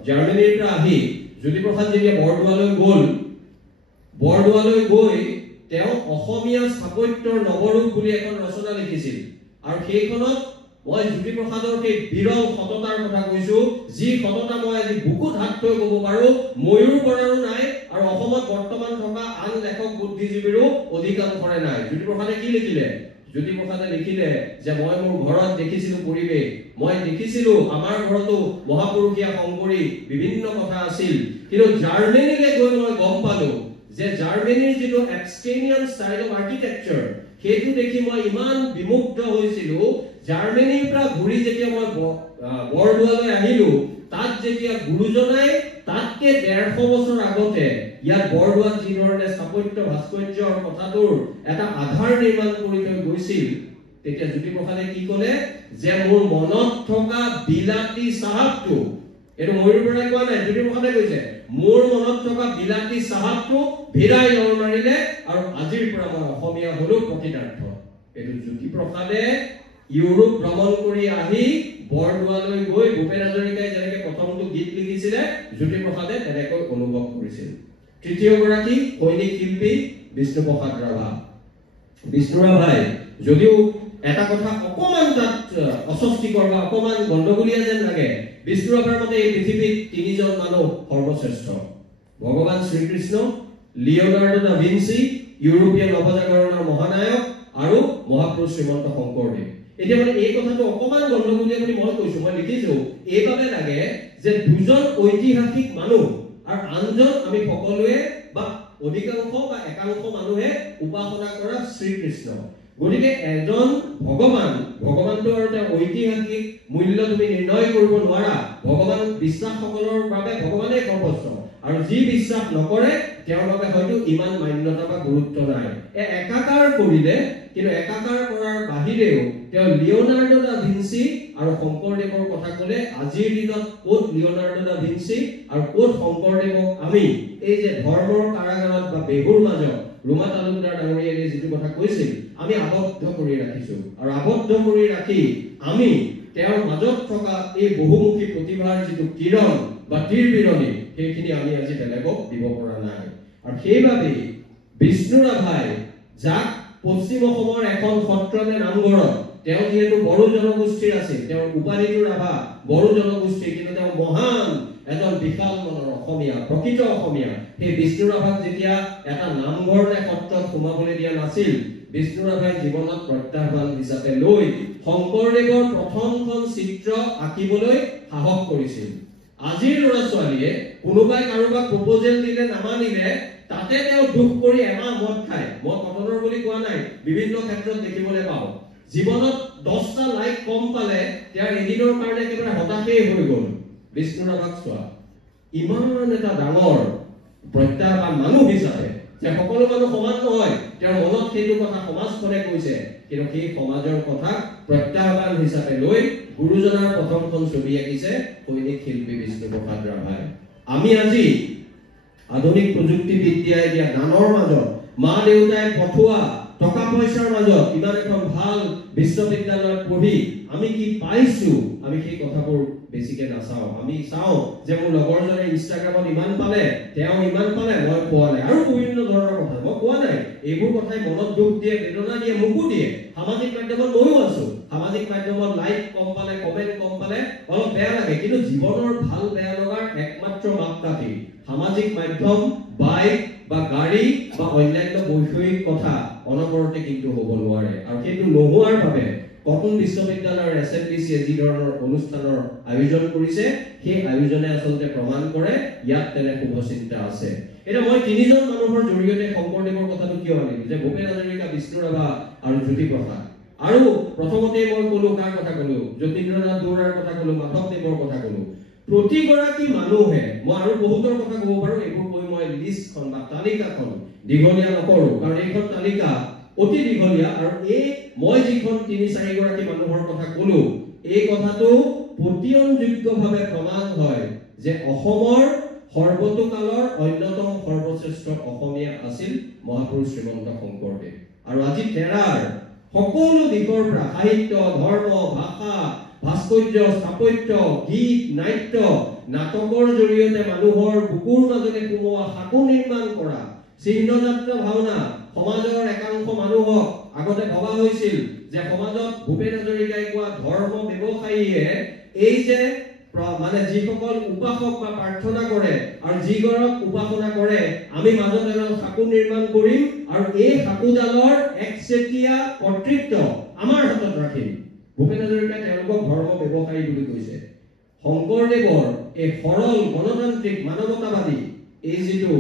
জাৰ্মানীৰ পৰা আহি জ্যোতিপ্ৰসাদ যেতিয়া বৰদোৱালৈ গৈ তেওঁ অসমীয়া স্থাপত্যৰ নৱৰূপ বুলি এখন ৰচনা লিখিছিল আৰু সেইখনত মই জ্যোতিপ্ৰসাদৰ সেই বিৰল সততাৰ কথা কৈছো যি সততা মই আজি বুকুত হাত থৈ ক'ব পাৰো ময়ূৰ বৰাৰো নাই আৰু অসমত বৰ্তমান থকা আন লেখক বুদ্ধিজীৱীৰো অধিকাংশৰে নাই জ্যোতিপ্ৰসাদে কি লিখিলে জ্যোতিপ্ৰসাদে লিখিলে যে মই মোৰ ঘৰত দেখিছিলো পৰিৱেশ মই দেখিছিলো আমাৰ ঘৰতো মহাপুৰুষীয়া শংকৰী বিভিন্ন কথা আছিল কিন্তু জাৰ্মানীলৈ গৈ মই গম পালো যে জাৰ্মানীৰ যিটো এক্সটেনিয়ান ষ্টাইল অফ আৰ্কিটেকচাৰ সেইটো দেখি মই ইমান বিমুগ্ধ হৈছিলো জাৰ্মানীৰ পৰা ঘূৰি যেতিয়া মই বৰদোৱালৈ আহিলো তাত যেতিয়া গুৰুজনাই তাতকে 150 বছৰ আগতে ইয়াত বৰদোৱাত যি ধৰণে স্থাপত্য ভাস্কৰ্যৰ কথাটোৰ এটা আধাৰ নিৰ্মাণ কৰি থৈ গৈছিল তেতিয়া জ্যোতিপ্ৰসাদে কি ক'লে যে মোৰ মনত থকা বিলাতী চাহাবটো এইটো ময়ূৰ বৰাই কোৱা নাই জ্যোতিপ্ৰসাদে কৈছে মোৰ মনত থকা বিলাতী চাহাবটো ভিৰাই লৰ মাৰিলে আৰু আজিৰ পৰা মই অসমীয়া হলো প্ৰকৃতাৰ্থ এইটো জ্যোতিপ্ৰসাদে ইউৰোপ ভ্ৰমণ কৰি আহি বৰদোৱালৈ গৈ ভূপেন হাজৰিকাই যেনেকৈ প্ৰথমটো গীত লিখিছিলে জ্যোতিপ্ৰসাদে তেনেকৈ অনুভৱ কৰিছিল তৃতীয় গৰাকী সৈনিক শিল্পী বিষ্ণুপ্ৰসাদ ৰাভা বিষ্ণু ৰাভাই যদিও এটা কথা অকমান তাত অস্বস্তিকৰ বা অকমান গণ্ডগোলীয়া যেন লাগে বিষ্ণু ৰাভাৰ মতে এই পৃথিৱীত তিনিজন মানুহ সৰ্বশ্ৰেষ্ঠ ভগৱান শ্ৰীকৃষ্ণ লিঅ'নাৰ্ডো দা ভিঞ্চি ইউৰোপীয় নৱজাগৰণৰ মহানায়ক আৰু মহাপুৰুষ শ্ৰীমন্ত শংকৰদেৱ এতিয়া মানে এই কথাটো অকমান গণ্ডগোলীয়া বুলি মই কৈছো মই লিখিছো এইভাবে লাগে যে দুজন ঐতিহাসিক মানুহ আৰু আনজন আমি সকলোৱে বা অধিকাংশ বা একাংশ মানুহে উপাসনা কৰা শ্ৰীকৃষ্ণ গতিকে এজন ভগৱানটো আৰু তেওঁ ঐতিহাসিক মূল্য তুমি নিৰ্ণয় কৰিব নোৱাৰা ভগৱান বিশ্বাসকলৰ বাবে ভগৱানে সৰ্বশ্ৰেষ্ঠ আৰু যি বিশ্বাস নকৰে তেওঁৰ বাবে হয়তো ইমান মান্যতা বা গুৰুত্ব নাই একাকাৰ কৰিলে কিন্তু একাকাৰ কৰাৰ বাহিৰেও তেওঁ লিওনাৰ্ডো দা ভিঞ্চি আৰু শংকৰদেৱৰ কথা ক'লে আজিৰ দিনত ক'ত লিওনাৰ্ডো দা ভিঞ্চি আৰু ক'ত শংকৰদেৱক আমি এই যে ধৰ্মৰ কাৰাগাৰত বা বেহুৰ মাজত ৰুমা তালুকদাৰ ডাঙৰীয়াই যিটো কথা কৈছিল আমি আবদ্ধ কৰি ৰাখিছো আৰু আবদ্ধ কৰি ৰাখি আমি তেওঁৰ মাজত থকা এই বহুমুখী প্ৰতিভাৰ যিটো কিৰণ বা তীৰবিৰণী সেইখিনি আমি আজি বেলেগক দিব পৰা নাই আৰু সেইবাবে বিষ্ণু ৰাভাই যাক পশ্চিম অসমৰ এখন সত্ৰনে নামঘৰত তেওঁ যেহেতু বড়ো জনগোষ্ঠীৰ আছিল তেওঁৰ উপাধিটো ৰাভা বড়ো জনগোষ্ঠী কিন্তু তেওঁ মহান এজন বিশাল মনৰ অসমীয়া প্ৰকৃত অসমীয়া সেই বিষ্ণু ৰাভাক যেতিয়া এটা নামঘৰ নে সত্ৰত সোমাবলৈ দিয়া নাছিল বিষ্ণু ৰাভাই জীৱনত প্ৰত্যাহ্বান হিচাপে লৈ শংকৰদেৱৰ প্ৰথমখন চিত্ৰ আঁকিবলৈ সাহস কৰিছিল আজিৰ ল'ৰা ছোৱালীয়ে কোনোবাই কাৰোবাক প্ৰপ'জেল দিলে নামানিলে তাতে তেওঁ দুখ কৰি এমাহ মদ খায় মই কটনৰ বুলি কোৱা নাই বিভিন্ন ক্ষেত্ৰত দেখিবলৈ পাওঁ জীৱনত 10টা লাইক কম পালে তেওঁৰ এদিনৰ কাৰণে একেবাৰে হতাশেই হৈ গ'ল বিষ্ণু ৰাভাক চোৱা ইমান এটা ডাঙৰ প্ৰত্যাহ্বান মানুহ হিচাপে যে সকলো মানুহ সমান নহয় তেওঁৰ মনত সেইটো কথা সমাজখনে কৈছে কিন্তু সেই সমাজৰ কথা প্ৰত্যাহ্বান হিচাপে লৈ গুৰুজনাৰ প্ৰথমখন ছবি আঁকিছে সৈনিক শিল্পী বিষ্ণুপ্ৰসাদ ৰাভাই আমি আজি আধুনিক প্ৰযুক্তিবিদ্যাই দিয়া দানৰ মাজত মা দেউতাই পঠোৱা টকা পইচাৰ মাজত ইমান এখন ভাল বিশ্ববিদ্যালয়ত পঢ়ি আমি কি পাইছো আমি সেই কথাবোৰ বেছিকে নাচাও আমি চাও যে মোৰ লগৰজনে ইনষ্টাগ্ৰামত ইমান পালে তেওঁ ইমান পালে মই পোৱা নাই আৰু বিভিন্ন ধৰণৰ কথা মই কোৱা নাই এইবোৰ কথাই মনত দুখ দিয়ে বেদনা দিয়ে মুকু দিয়ে সামাজিক মাধ্যমত ময়ো আছো সামাজিক মাধ্যমত লাইক কম পালে কমেন্ট কম পালে অলপ বেয়া লাগে কিন্তু জীৱনৰ ভাল বেয়া লগাৰ একমাত্ৰ মাপকাঠি সামাজিক মাধ্যম বাইক বা গাড়ী বা অন্যান্য বৈষয়িক কথা অনবৰতে কিন্তু হ'ব নোৱাৰে আৰু সেইটো নোহোৱাৰ বাবে কটন বিশ্ববিদ্যালয়ৰ এছএমডিচিয়ে যি ধৰণৰ অনুষ্ঠানৰ আয়োজন কৰিছে সেই আয়োজনে আচলতে প্ৰমাণ কৰে ইয়াত তেনে শুভ চিন্তা আছে এটা মই তিনিজন মানুহৰ জৰিয়তে শংকৰদেৱৰ কথাটো কিয় আনিলো যে ভূপেন হাজৰিকা বিষ্ণু ৰাভা আৰু জ্যোতিপ্ৰসাদ আৰু প্ৰথমতে মই ক'লো কাৰ কথা ক'লো যতীন্দ্ৰনাথ দুৱৰাৰ কথা ক'লো মাধৱদেৱৰ কথা ক'লো প্ৰতিগৰাকী মানুহে মই আৰু বহুতৰ কথা ক'ব পাৰো এইবোৰ কৈ মই লিষ্টখন বা তালিকাখন দীঘলীয়া নকৰো কাৰণ এইখন তালিকা অতি দীঘলীয়া আৰু এই মই যিখন ৩-৪ গৰাকী মানুহৰ কথা ক'লো এই কথাটো প্ৰতিয়নযোগ্যভাৱে প্ৰমাণ হয় যে অসমৰ সৰ্বতোকালৰ অন্যতম সৰ্বশ্ৰেষ্ঠ অসমীয়া আছিল মহাপুৰুষ শ্ৰীমন্ত শংকৰদেৱ আৰু আজি তেৰাৰ সকলো দিশৰ পৰা সাহিত্য ধৰ্ম ভাষা ভাস্কৰ্য স্থাপত্য গীত নাট্য নাটকৰ জৰিয়তে মানুহৰ বুকুৰ মাজতে সোমোৱা সাকু নিৰ্মাণ কৰা চিহ্নযাত্ৰা ভাওনা সমাজৰ একাংশ মানুহক আগতে ভবা হৈছিল যে সমাজত ভূপেন হাজৰিকাই কোৱা ধৰ্ম ব্যৱসায়ীয়ে এই যে মানে যিসকল উপাসক বা প্ৰাৰ্থনা কৰে আৰু যিগৰক উপাসনা কৰে আমি মাজত এডাল সাকু নিৰ্মাণ কৰিম আৰু এই সাকুডালৰ একচেটিয়া কৰ্তৃত্ব আমাৰ হাতত ৰাখিম ভূপেন হাজৰিকাই তেওঁলোকক ধৰ্ম ব্যৱসায়ী বুলি কৈছে শংকৰদেৱৰ এই সৰল গণতান্ত্ৰিক মানৱতাবাদী এই যিটো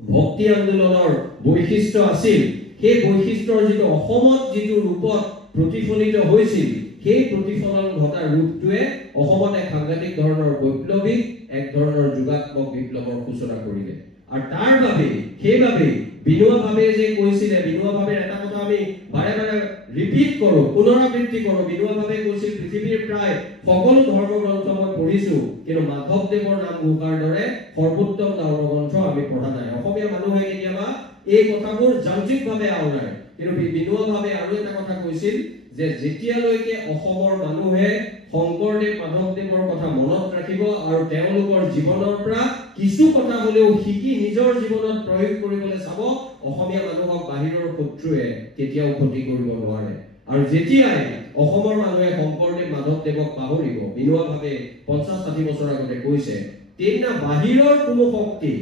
ভক্তি আন্দোলনৰ বৈশিষ্ট্য আছিল সেই বৈশিষ্ট্যৰ যিটো অসমত যিটো ৰূপত প্ৰতিফলিত হৈছিল সেই প্ৰতিফলন ঘটা ৰূপটোৱে অসমত এক সাংঘাতিক ধৰণৰ বৈপ্লৱিক এক ধৰণৰ যুগাত্মক বিপ্লৱৰ সূচনা কৰিলে আৰু তাৰ বাবে সেইবাবে বিনোৱা-ভাৱে যে কৈছিলে বিনোৱা-ভাৱে এটা কথা আমি বাৰে বাৰে ৰিপিট কৰো পুনৰাবৃত্তি কৰো বিনোৱা-ভাৱে কৈছিল পৃথিৱীৰ প্ৰায় সকলো ধৰ্মগ্ৰন্থ মই পঢ়িছো কিন্তু মাধৱদেৱৰ নাম ঘোষাৰ দৰে সৰ্বোত্তম ধৰ্মগ্ৰন্থ আমি পঢ়া নাই অসমীয়া মানুহে কেতিয়াবা এই কথাবোৰ যান্ত্ৰিকভাৱে আওৰায় কিন্তু বিনোৱা-ভাৱে আৰু এটা কথা কৈছিল যে যেতিয়ালৈকে অসমৰ মানুহে শংকৰদেৱ মাধৱদেৱৰ কথা মনত ৰাখিব আৰু তেওঁলোকৰ জীৱনৰ পৰা কিছু কথা হলেও শিকি নিজৰ জীৱনত প্ৰয়োগ কৰিবলৈ চাব অসমীয়া মানুহক বাহিৰৰ শত্ৰুৱে কেতিয়াও ক্ষতি কৰিব নোৱাৰে আৰু যেতিয়াই অসমৰ মানুহে শংকৰদেৱ মাধৱদেৱক পাহৰিব বিনোৱা-ভাৱে 50-60 বছৰ আগতে কৈছে তেন্তে বাহিৰৰ কোনো শক্তি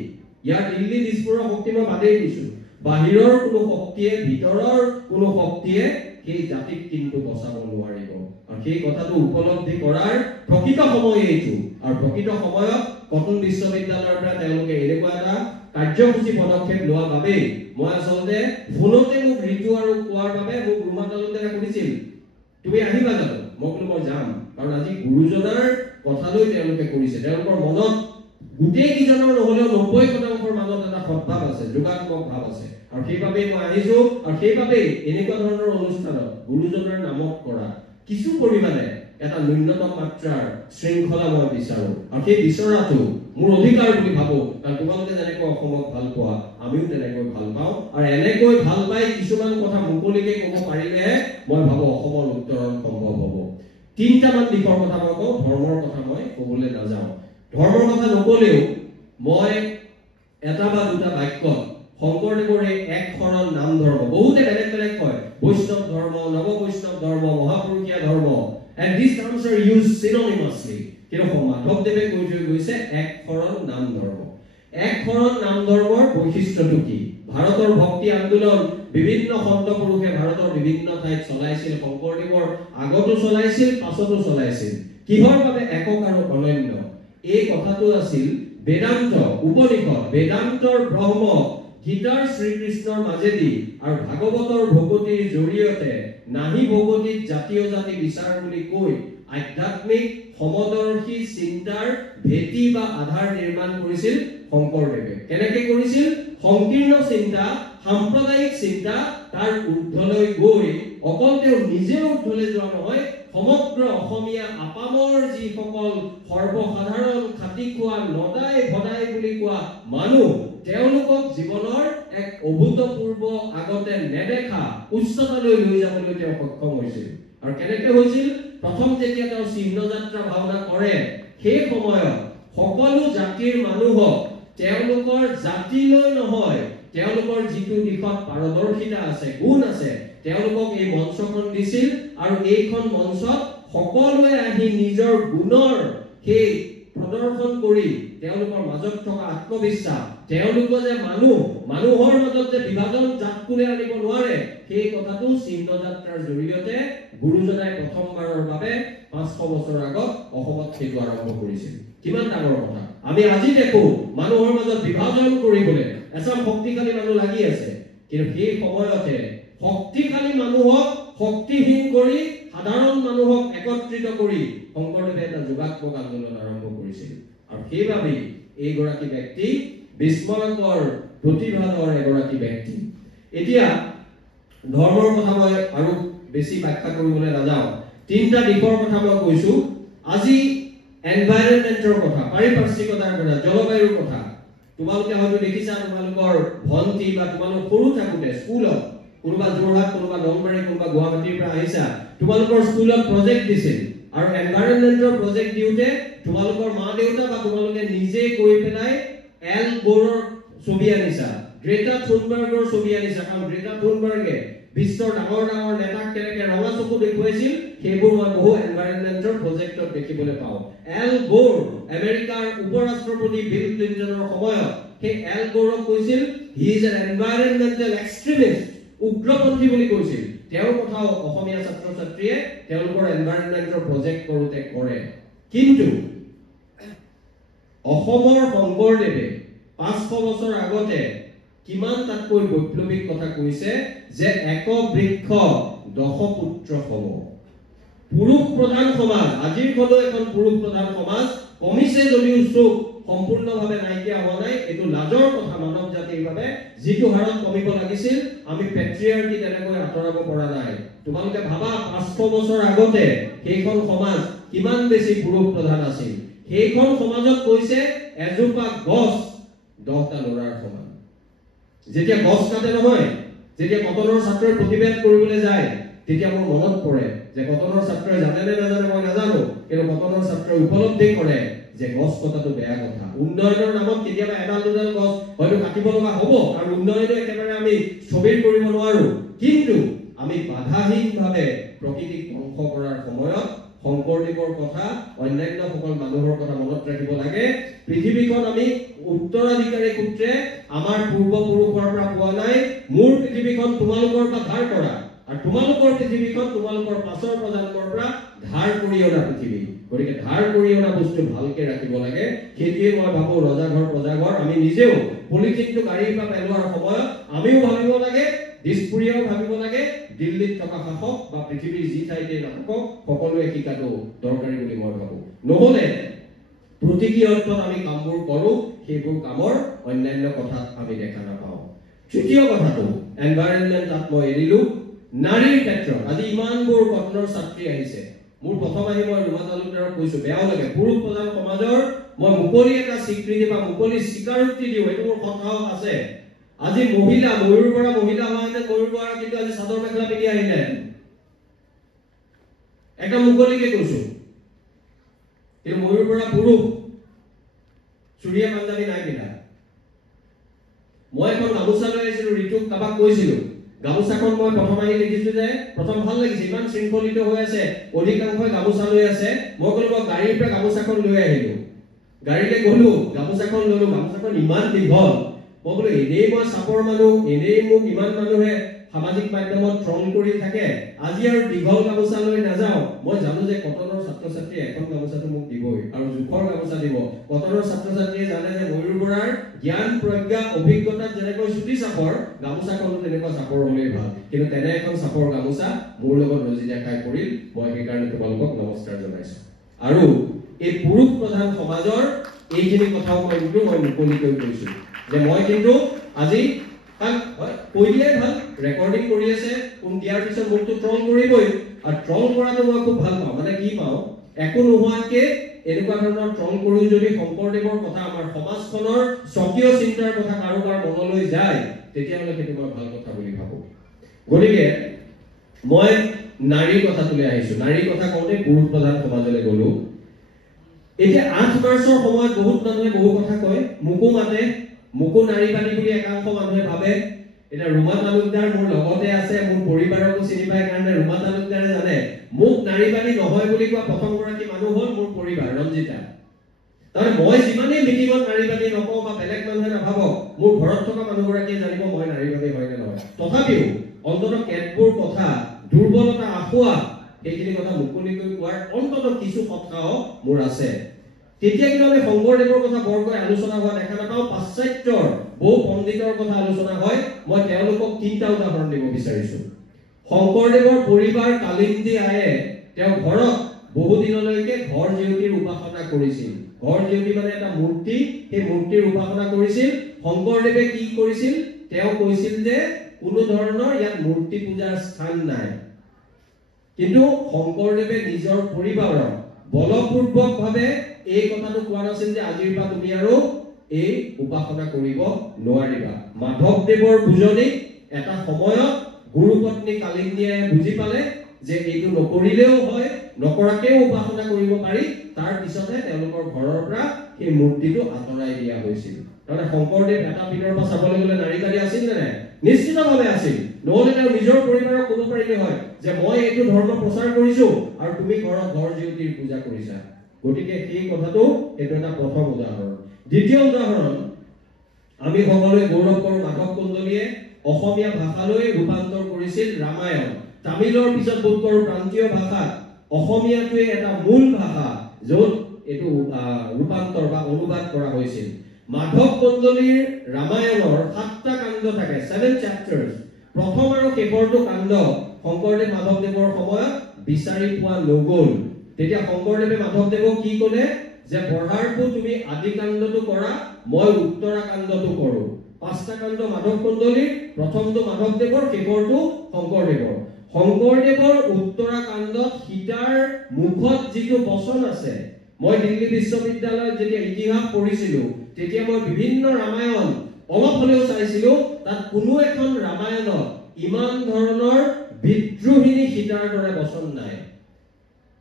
ইয়াৰ দিল্লী দিছপুৰৰ শক্তি মই বাদেই দিছো বাহিৰৰ কোনো শক্তিয়ে ভিতৰৰ কোনো শক্তিয়ে সেই জাতিক কিন্তু বচাব নোৱাৰিব আৰু সেই কথাটো উপলব্ধি কৰাৰ প্ৰকৃত সময় এইটো আৰু প্ৰকৃত সময়ত কটন বিশ্ববিদ্যালয়ৰ পৰা তেওঁলোকে এনেকুৱা এটা কাৰ্যসূচী পদক্ষেপ লোৱা বাবে মই আচলতে ফোনতে মোক ঋতু আৰু কোৱাৰ বাবে মোক ৰুমা তালুকদাৰে সুধিছিল তুমি আহিবা জানো মই বোলো মই যাম কাৰণ আজি গুৰুজনাৰ কথালৈ তেওঁলোকে কৰিছে তেওঁলোকৰ মনত গোটেই কিজনৰ নহলেও 90% মাজত এটা সদ্ভাৱ আছে, যোগাত্মক ভাৱ আছে। আৰু সেইবাবে মই আহিছো, আৰু সেইবাবে এনেকুৱা ধৰণৰ অনুষ্ঠানত গুৰুজনৰ নামক কৰা কিছু পৰিমাণে এটা ন্যূনতম মাত্ৰাৰ শৃংখলা মই বিচাৰো। আৰু সেই বিচৰাটো মোৰ অধিকাৰ বুলি ভাবো, কাৰণ তোমালোকে যেনেকৈ অসমক ভাল পোৱা আমিও তেনেকৈ ভাল পাওঁ। আৰু এনেকৈ ভাল পাই কিছুমান কথা মুকলিকে ক'ব পাৰিলেহে মই ভাবো অসমৰ উত্তৰণ সম্ভৱ হ'ব। তিনিটামান দিশৰ কথা মই কওঁ, ধৰ্মৰ কথা মই ক'বলৈ নাযাওঁ। ধৰ্মৰ কথা নকলেও মই এটা বা দুটা বাক্যত শংকৰদেৱৰ এই এক শৰণ নাম ধৰ্ম, বহুতে বেলেগ বেলেগ কয়, বৈষ্ণৱ ধৰ্ম, নৱ বৈষ্ণৱ ধৰ্ম, মহাপুৰুষীয়া ধৰ্ম, and these terms are used synonymously. কিন্তু মাধৱদেৱে কৈ থৈ গৈছে এক শৰণ নাম ধৰ্ম। এক শৰণ নাম ধৰ্মৰ বৈশিষ্ট্যটো কি? ভাৰতৰ ভক্তি আন্দোলন বিভিন্ন সন্ত পুৰুষে ভাৰতৰ বিভিন্ন ঠাইত চলাইছিল, শংকৰদেৱৰ আগতো চলাইছিল, পাছতো চলাইছিল। কিহৰ বাবে একক আৰু অনন্য? এই কথাটো আছিল বেদান্ত, উপনিষদ, বেদান্তৰ ব্ৰহ্ম, গীতাৰ শ্ৰীকৃষ্ণৰ মাজেদি আৰু ভাগৱতৰ ভগতিৰ জৰিয়তে নাহি ভগতিত জাতীয় জাতি বিচাৰ বুলি কৈ আধ্যাত্মিক সমদৰ্শী চিন্তাৰ ভেটি বা আধাৰ নিৰ্মাণ কৰিছিল শংকৰদেৱে। কেনেকৈ কৰিছিল? সংকীৰ্ণ চিন্তা, সাম্প্ৰদায়িক চিন্তা তাৰ ঊৰ্ধ্বলৈ গৈ অকল তেওঁ নিজে ঊৰ্ধ্বলৈ যোৱা নহয়, সমগ্ৰ অসমীয়া আপামৰ যিসকল সৰ্বসাধাৰণ খাটি খোৱা নদাই ভদাই বুলি কোৱা মানুহ, তেওঁলোকক জীৱনৰ এক অভূতপূৰ্ব আগতে নেদেখা উচ্চতালৈ লৈ যাবলৈ তেওঁ সক্ষম হৈছিল। আৰু কেনেকৈ হৈছিল? প্ৰথম যেতিয়া তেওঁ চিহ্ন যাত্ৰা ভাওনা কৰে, সেই সময়ত সকলো জাতিৰ মানুহক তেওঁলোকৰ জাতিলৈ নহয়, তেওঁলোকৰ যিটো দিশত পাৰদৰ্শিতা আছে, গুণ আছে, তেওঁলোকক এই মঞ্চখন দিছিল। আৰু এইখন মঞ্চত সকলোৱে আহি নিজৰ গুণৰ সেই প্ৰদৰ্শন কৰি তেওঁলোকৰ মাজত থকা আত্মবিশ্বাস, তেওঁলোকৰ যে মানুহৰ মাজত যে বিভাজন জাত কোনে আনিব নোৱাৰে, সেই কথাটো চিহ্ন যাত্ৰাৰ জৰিয়তে গুৰুজনাই প্ৰথমবাৰৰ বাবে 500 বছৰ আগত অসমত সেইটো আৰম্ভ কৰিছিল। কিমান ডাঙৰ কথা! আমি আজি দেখো মানুহৰ মাজত বিভাজন কৰিবলৈ এচাম শক্তিশালী মানুহ লাগি আছে, কিন্তু সেই সময়তে শক্তিশালী মানুহক শক্তিহীন কৰি সাধাৰণ মানুহক একত্ৰিত কৰি শংকৰদেৱে এটা যোগাত্মক আন্দোলন আৰম্ভ কৰিছিল। আৰু সেইবাবে এইগৰাকী ব্যক্তি বিস্ময়কৰ প্ৰতিভাৰ এগৰাকী ব্যক্তি। এতিয়া ধৰ্মৰ কথা মই আৰু বেছি ব্যাখ্যা কৰিবলৈ নাযাওঁ। তিনিটা দিশৰ কথা মই কৈছো। আজি এনভাইৰনমেন্টৰ কথা, পাৰিপাৰ্শ্বিকতাৰ কথা, জলবায়ুৰ কথা। তোমালোকে হয়তো দেখিছা, তোমালোকৰ ভণ্টি বা তোমালোক সৰু থাকোতে স্কুলত কোনোবা যোৰহাট, কোনোবা নলবাৰী, কোনোবা গুৱাহাটীৰ পৰা আহিছা, তোমালোকৰ স্কুলত প্ৰজেক্ট দিছিল। আৰু এনভাইৰনমেন্টৰ প্ৰজেক্ট দিওঁতে তোমালোকৰ মা দেউতা বা তোমালোকে নিজে গৈ পেলাই এল গোৰৰ ছবি আনিছা, গ্ৰেটা থুনবাৰ্গৰ ছবি আনিছা। কাৰণ গ্ৰেটা থুনবাৰ্গে বিশ্বৰ ডাঙৰ ডাঙৰ নেতাক কেনেকৈ ৰঙা চকু দেখুৱাইছিল, সেইবোৰ মই বহু এনভাইৰনমেন্টৰ প্ৰজেক্টত দেখিবলৈ পাওঁ। এল গোৰ আমেৰিকাৰ উপৰাষ্ট্ৰপতি বিল ক্লিন্টনৰ সময়ত সেই এল গোৰক কৈছিল he is an environmental extremist, উগ্ৰপন্থী বুলি কৈছিল। তেওঁৰ কথাও অসমীয়া ছাত্ৰ ছাত্ৰীয়ে তেওঁলোকৰ এনভাইৰনমেন্টৰ প্ৰজেক্ট কৰোঁতে কৰে। কিন্তু অসমৰ শংকৰদেৱে 500 বছৰ আগতে কিমান তাতকৈ বৈপ্লৱিক কথা কৈছে যে এক বৃক্ষ 10 পুত্ৰ হ'ব। পুৰুষ প্ৰধান সমাজ, আজিৰ ঘৰলৈ এখন পুৰুষ প্ৰধান সমাজ কমিছে যদিও চোখ সম্পূৰ্ণভাৱে নাইকিয়া হোৱা নাই। এইটো লাজৰ কথা মানৱ জাতিৰ বাবে। যিটো হাৰত কমিব লাগিছিল, আমি পেট্ৰিয়াৰ্কি তেনেকৈ আঁতৰাব পৰা নাই। তোমালোকে ভাবা 500 বছৰ আগতে সেইখন সমাজ কিমান বেছি পুৰুষ প্ৰধান আছিল। সেইখন সমাজত কৈছে এজোপা গছ 10টা ল'ৰাৰ সমান। যেতিয়া গছ কাটে নহয়, যেতিয়া কটনৰ ছাত্ৰই প্ৰতিবাদ কৰিবলৈ যায়, তেতিয়া মোৰ মনত পৰে যে কটনৰ ছাত্ৰই জানে নে নাজানে মই নাজানো, কিন্তু কটনৰ ছাত্ৰই উপলব্ধি কৰে যে গছ কটাটো বেয়া কথা। উন্নয়নৰ নামত কেতিয়াবা এডাল দুডাল গছ হয়তো কাটিব লগা হ'ব, আৰু উন্নয়নটো একেবাৰে আমি স্থবিৰ কৰিব নোৱাৰো। কিন্তু আমি বাধাহীনভাৱে প্ৰকৃতিক ধ্বংস কৰাৰ সময়ত শংকৰদেৱৰ কথা, অন্যান্য সকল মানুহৰ কথা মনত ৰাখিব লাগে। পৃথিৱীখন আমি উত্তৰাধিকাৰী সূত্ৰে আমাৰ পূৰ্বপুৰুষৰ পৰা পোৱা নাই। মোৰ পৃথিৱীখন তোমালোকৰ পৰা ধাৰ কৰা, আৰু তোমালোকৰ পৃথিৱীখন তোমালোকৰ পাছৰ প্ৰজন্মৰ পৰা ধাৰ কৰি অনা পৃথিৱী। গতিকে ধাৰ কৰি অনা বস্তু ভালকে ৰাখিব লাগে। সেইটোৱে মই ভাবো ৰজাঘৰ প্ৰজাঘৰ। আমি নিজেও পলিথিনটো গাড়ীৰ পৰা পেলোৱাৰ সময়ত আমিও ভাবিব লাগে, দিছপুৰীয়াও ভাবিব লাগে, দিল্লীত থকা শাসক বা পৃথিৱীৰ যি ঠাইতে নাথাকক সকলোৱে শিকাটো দৰকাৰী বুলি মই ভাবো। নহ'লে প্ৰতীকী অৰ্থত আমি কামবোৰ কৰোঁ, সেইবোৰ কামৰ অন্যান্য কথাত আমি দেখা নাপাওঁ। তৃতীয় কথাটো এনভাইৰনমেণ্টত মই এৰিলোঁ। নাৰীৰ ক্ষেত্ৰত আজি ইমানবোৰ কটনৰ ছাত্ৰী আহিছে। মোৰ প্ৰথম আহি মই ৰুমা তালুকদাৰক কৈছোঁ, বেয়াও লাগে, পুৰুষ প্ৰধান সমাজৰ মই মুকলি এটা স্বীকৃতি বা মুকলি স্বীকাৰোক্তি দিওঁ, এইটো মোৰ সৎসাহস আছে। আজি মহিলা, ময়ূৰ পৰা মহিলা হোৱা যে ময়ূৰ পৰা কিন্তু আজি চাদৰ মেখেলা পিন্ধি আহিলে, একদম মুকলিকে কৈছোঁ। কিন্তু ময়ূৰ পৰা পুৰুষ চুৰিয়া পাঞ্জাবী নাই পিন্ধা। মই এখন গামোচা লৈ আহিছিলোঁ, ঋতুক কাবাক কৈছিলোঁ, গামোচাখন মই প্ৰথম আহি দেখিছোঁ যে প্ৰথম ভাল লাগিছে, ইমান শৃংখলিত হৈ আছে, অধিকাংশই গামোচা লৈ আছে। মই ক'লো মই গাড়ীৰ পৰা গামোচাখন লৈ আহিলোঁ, গাড়ীলৈ গ'লো, গামোচাখন ল'লো, গামোচাখন ইমান দীঘল। মই বোলো এনেই মই চাপৰ মানুহ, এনেই মোক ইমান মানুহে সামাজিক মাধ্যমত ট্ৰল কৰি থাকে, আজি আৰু দীঘল গামোচা লৈ নাযাওঁ। মই জানো যে কটনৰ ছাত্ৰ ছাত্ৰীয়ে এখন গামোচাটো মোক দিবই আৰু জোখৰ গামোচা দিব। কটনৰ ছাত্ৰ ছাত্ৰীয়ে জানে যে ময়ূৰ বৰাৰ জ্ঞান প্ৰজ্ঞা অভিজ্ঞতাত যেনেকৈ চুটি চাপৰ, গামোচাখনো তেনেকুৱা চাপৰ হ'লেই ভাল। কিন্তু তেনে এখন চাপৰ গামোচা মোৰ লগত ৰজি দেখাই পৰিল। মই সেইকাৰণে তোমালোকক নমস্কাৰ জনাইছোঁ। আৰু এই পুৰুষ প্ৰধান সমাজৰ এইখিনি কথাও মই মুকলিকৈ কৈছোঁ যে মই কিন্তু আজি কৈ দিয়াই ভাল, ৰেকৰ্ডিং কৰি আছে, কোন দিয়াৰ পিছত মোকতো ট্ৰল কৰিবই। আৰু ট্ৰল কৰাটো মই খুব ভাল পাওঁ, মানে কি পাওঁ, একো নোহোৱাকে এনেকুৱা ধৰণৰ ট্ৰল কৰি যদি শংকৰদেৱৰ কথা, আমাৰ সমাজখনৰ স্বকীয় চিন্তাৰ কথা কাৰোবাৰ মনলৈ যায়, তেতিয়াহ'লে সেইটো মই ভাল কথা বুলি ভাবোঁ। গতিকে মই নাৰীৰ কথাটোলৈ আহিছোঁ। নাৰীৰ কথা কওঁতে পুৰুষ প্ৰধান সমাজলৈ গ'লো। এতিয়া 8 মাৰ্চৰ সময়ত বহুত মানুহে বহু কথা কয়, মোকো মাতে, মোকো নাৰীবাদী বুলি একাংশ মানুহে ভাবে। এতিয়া ৰুমা তালুকদাৰ মোৰ লগতে আছে, মোৰ পৰিবাৰকো চিনি পায় কাৰণে ৰুমা তালুকদাৰে জানে মোক নাৰীবাদী নহয় বুলি কোৱা প্ৰথমগৰাকী মানুহ হ'ল মোৰ পৰিবাৰ, ৰঞ্জিতা। তাৰমানে মই যিমানেই মিটিঙত নাৰীবাদী নকওঁ বা বেলেগ মানুহে নাভাবক, মোৰ ঘৰত থকা মানুহগৰাকীয়ে জানিব মই নাৰীবাদী হয় নে নহয়। তথাপিও অন্ততঃ কেতবোৰ কথা, দুৰ্বলতা, আফুৱা, সেইখিনি কথা মুকলিকৈ কোৱাৰ অন্ততঃ কিছু সৎসাহস মোৰ আছে। তেতিয়া কিন্তু আমি শংকৰদেৱৰ কথা বৰকৈ আলোচনা হোৱা দেখা নাপাওঁ। পাশ্চাত্যৰ বহু পণ্ডিতৰ কথা আলোচনা হয়। মই তেওঁলোকক 3টা উদাহৰণ দিব বিচাৰিছোঁ। শংকৰদেৱৰ পৰিবাৰ কালিন্দী আয়ে তেওঁ ঘৰত বহুদিনলৈকে ঘৰ জিউতিৰ উপাসনা কৰিছিল। ঘৰ জিউতি মানে এটা মূৰ্তি, সেই মূৰ্তিৰ উপাসনা কৰিছিল। শংকৰদেৱে কি কৰিছিল, তেওঁ কৈছিল যে কোনো ধৰণৰ ইয়াত মূৰ্তি পূজাৰ স্থান নাই। কিন্তু শংকৰদেৱে নিজৰ পৰিবাৰক বলপূৰ্বকভাৱে এই কথাটো কোৱা নাছিল যে আজিৰ পৰা তুমি আৰু এই উপাসনা কৰিব নোৱাৰিবা। মাধৱদেৱৰ বুজনি এটা সময়ত গুৰুপত্নী কালিন্দীয়ে বুজি পালে যে এইটো নকৰিলেও হয়, নকৰাকেও উপাসনা কৰিব পাৰি। তাৰ পিছতহে তেওঁলোকৰ ঘৰৰ পৰা সেই মূৰ্তিটো আঁতৰাই দিয়া হৈছিল। তাৰমানে শংকৰদেৱ এটা পিনৰ পৰা চাবলৈ গ'লে নাৰীবাদী আছিল নে নাই? নিশ্চিতভাৱে আছিল। নহ'লে তেওঁ নিজৰ পৰিবাৰক ক'ব পাৰিলে হয় যে মই এইটো ধৰ্ম প্ৰচাৰ কৰিছোঁ আৰু তুমি ঘৰত ঘৰ জিউতিৰ পূজা কৰিছা। গতিকে সেই কথাটো এইটো এটা প্ৰথম উদাহৰণ। দ্বিতীয় উদাহৰণ, আমি সকলোৱে গৌৰৱ কৰোঁ মাধৱ কন্দলীয়ে অসমীয়া ভাষালৈ ৰূপান্তৰ কৰিছিল ৰামায়ণ। তামিলৰ পিছত বোধ কৰোঁ প্ৰান্তীয় ভাষাত অসমীয়াটোৱে এটা মূল ভাষা য'ত এইটো ৰূপান্তৰ বা অনুবাদ কৰা হৈছিল। মাধৱ কন্দলীৰ ৰামায়ণৰ 7টা কাণ্ড থাকে, 7 চেপ্টাৰ্ছ। প্ৰথম আৰু শেষৰটো কাণ্ড শংকৰদেৱ মাধৱদেৱৰ সময়ত বিচাৰি পোৱা নগ'ল। তেতিয়া শংকৰদেৱে মাধৱদেৱক কি ক'লে যে পঢ়াৰটো তুমি আদি কাণ্ডটো কৰা, মই উত্তৰা কাণ্ডটো কৰোঁ। 5টা কাণ্ড মাধৱ কন্দলীৰ, প্ৰথমটো মাধৱদেৱৰ, শেষৰটো শংকৰদেৱৰ। শংকৰদেৱৰ উত্তৰা কাণ্ডত সীতাৰ মুখত যিটো বচন আছে, মই দিল্লী বিশ্ববিদ্যালয়ত যেতিয়া ইতিহাস পঢ়িছিলোঁ তেতিয়া মই বিভিন্ন ৰামায়ণ অলপ হ'লেও চাইছিলোঁ। তাত কোনো এখন ৰামায়ণত ইমান ধৰণৰ বিদ্ৰোহিনী সীতাৰ দৰে বচন নাই।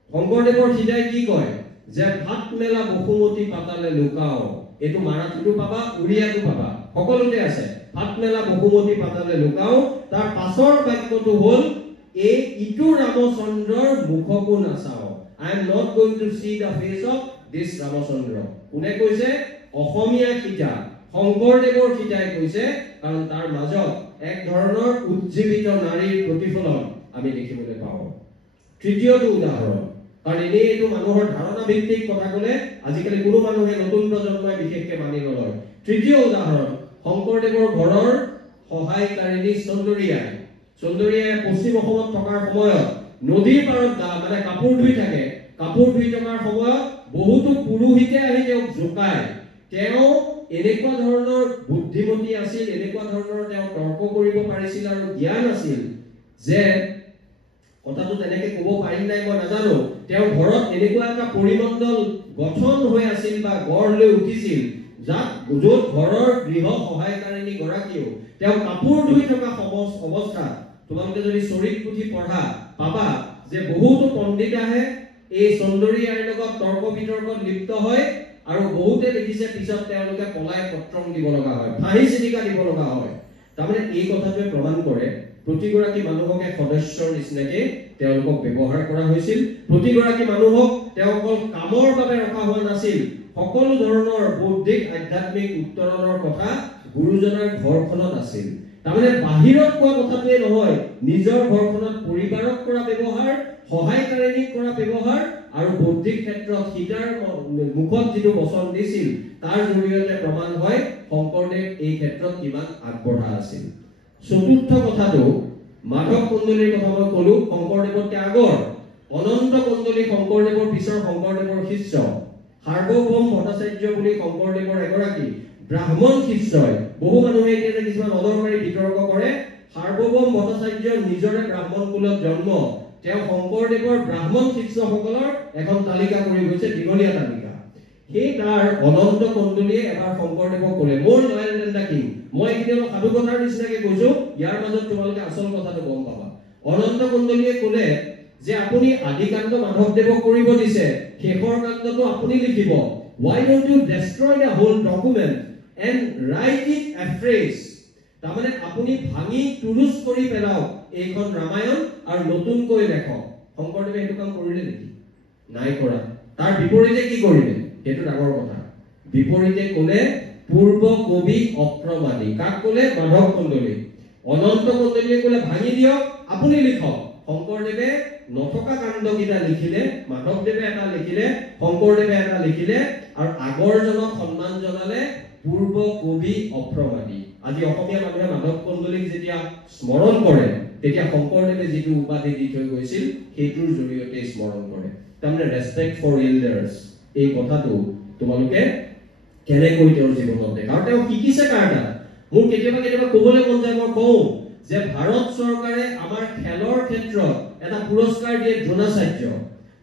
শংকৰদেৱৰ সীতাই কি কয় যে ভাত মেলা বসুমতী পাতালে লুকাও। এইটো মাৰাঠীটো পাবা, উৰিয়াটো পাবা, সকলোতে আছে। ভাত মেলা বসুমতী পাতালে লুকাও। তাৰ পাছৰ বাক্যটো হ'ল এই ইটো ৰামচন্দ্ৰৰ মুখকো নাচাও। I am not going to see the face of this Ramachandra. কোনে কৈছে? অসমীয়া সীতা, শংকৰদেৱৰ সীতাই কৈছে, কাৰণ তাৰ মাজত এক ধৰণৰ উজ্জীৱিত নাৰীৰ প্ৰতিফলন আমি দেখিবলৈ পাওঁ। তৃতীয়টো উদাহৰণ, কাৰণ এনেই এইটো মানুহৰ ধাৰণা ভিত্তিক কথা ক'লে আজিকালি কোনো মানুহে নতুন প্ৰজন্মই বিশেষকৈ মানি নলয়। তৃতীয় উদাহৰণ, শংকৰদেৱৰ ঘৰৰ সহায়কাৰিণী চন্দৰীয়াই পশ্চিম অসমত থকাৰ সময়ত নদীৰ পাৰত মানে কাপোৰ ধুই থাকে। কাপোৰ ধুই থকাৰ সময়ত বহুতো পুৰোহিতে আহি তেওঁক জোকায়। তেওঁ এনেকুৱা ধৰণৰ বুদ্ধিমতী আছিল, এনেকুৱা ধৰণৰ তেওঁ তৰ্ক কৰিব পাৰিছিল আৰু জ্ঞান আছিল যে কথাটো তেনেকে ক'ব পাৰিম নাই মই নাজানো, তেওঁৰ ঘৰত এনেকুৱা এটা পৰিমণ্ডল গঠন হৈ আছিল বা গঢ় লৈ উঠিছিল যাক য'ত ঘৰৰ গৃহ সহায়কাৰিণী গৰাকীও তেওঁ কাপোৰ ধুই থকা অৱস্থাত তোমালোকে যদি চৰিত পুথি পঢ়া পাবা যে বহুতো পণ্ডিত আহে এই সুন্দৰী আইৰ লগত তৰ্ক বিতৰ্কত লিপ্ত হয় আৰু বহুতে দেখিছে পিছত তেওঁলোকে পলাই পত্ৰং দিব লগা হয়, ফাঁহি চিটিকা দিব লগা হয়। তাৰমানে এই কথাটোৱে প্ৰমাণ কৰে প্ৰতিগৰাকী মানুহকে সদস্যৰ নিচিনাকে তেওঁলোকক ব্যৱহাৰ কৰা হৈছিল। প্ৰতিগৰাকী মানুহক তেওঁ অকল কামৰ বাবে ৰখা হোৱা নাছিল, সকলো ধৰণৰ বৌদ্ধিক আধ্যাত্মিক উত্তৰণৰ কথা গুৰুজনাৰ ঘৰখনত আছিল। তাৰমানে বাহিৰত কোৱা কথাটোৱে নহয়, নিজৰ ঘৰখনত পৰিবাৰক কৰা ব্যৱহাৰ, সহায়কাৰিণীক কৰা ব্যৱহাৰ আৰু বৌদ্ধিক ক্ষেত্ৰত সীতাৰ মুখত যিটো বচন দিছিল তাৰ জৰিয়তে প্ৰমাণ হয় শংকৰদেৱ এই ক্ষেত্ৰত কিমান আগবঢ়া আছিল। চতুৰ্থ কথাটো মাধৱ কন্দলীৰ কথা মই কলো, শংকৰদেৱতকৈ আগৰ অনন্ত কন্দলী শংকৰদেৱৰ পিছৰ শংকৰদেৱৰ শিষ্য, সাৰ্বভৌম ভট্টাচাৰ্য বুলি শংকৰদেৱৰ এগৰাকী ব্ৰাহ্মণ শিষ্যই। বহু মানুহে এতিয়া কিছুমান অদৰকাৰী বিতৰ্ক কৰে, সাৰ্বভৌম ভট্টাচাৰ্য নিজৰে ব্ৰাহ্মণ কুলত জন্ম, তেওঁ শংকৰদেৱৰ ব্ৰাহ্মণ শিষ্যসকলৰ এখন তালিকা কৰি গৈছে, দীঘলীয়া তালিকা। সেই তাৰ অনন্ত কন্দলীয়ে এবাৰ শংকৰদেৱক ক'লে, মোৰ লয়েল দেন দা কিং। মই এইখিনি অলপ সাধু কথাৰ নিচিনাকে কৈছো, ইয়াৰ মাজত তোমালোকে আচল কথাটো গম পাবা। অনন্ত কন্দলীয়ে ক'লে যে আপুনি আদিকাণ্ড মাধৱদেৱক কৰিব দিছে, শেষৰ কাণ্ডটো আপুনি লিখিব। Why don't you destroy the whole document and write it afresh? তাৰমানে আপুনি ভাঙি তুৰুচ কৰি পেলাওক এইখন ৰামায়ণ আৰু নতুনকৈ লেখক। শংকৰদেৱে এইটো কাম কৰিলে নেকি? নাই কৰা। তাৰ বিপৰীতে কি কৰিলে? সেইটো ডাঙৰ কথা। বিপৰীতে ক'লে পূৰ্ব কবি অপ্ৰমাদী। কাক ক'লে? মাধৱ কন্দলী। অনন্ত কন্দলীয়ে ক'লে ভাঙি দিয়ক, আপুনি লিখক। শংকৰদেৱে নথকা কাণ্ডকেইটা লিখিলে, মাধৱদেৱে এটা লিখিলে, শংকৰদেৱে এটা লিখিলে আৰু আগৰজনক সন্মান জনালে পূৰ্ব কবি অপ্ৰমাদী। আজি অসমীয়া মানুহে মাধৱ কন্দলীক যেতিয়া স্মৰণ কৰে তেতিয়া শংকৰদেৱে যিটো উপাধি দি থৈ গৈছিল সেইটোৰ জৰিয়তে স্মৰণ কৰে। তাৰমানে ৰেছপেক্ট ফৰ এল্ডাৰ্ছ, এই কথাটো তোমালোকে কেনেকৈ তেওঁৰ জীৱনত দেখা আৰু তেওঁ শিকিছে কাৰ তাত। মোৰ কেতিয়াবা ক'বলৈ মন যায়, মই কওঁ যে ভাৰত চৰকাৰে আমাৰ খেলৰ ক্ষেত্ৰত এটা পুৰস্কাৰ দিয়ে দ্ৰোণাচাৰ্য।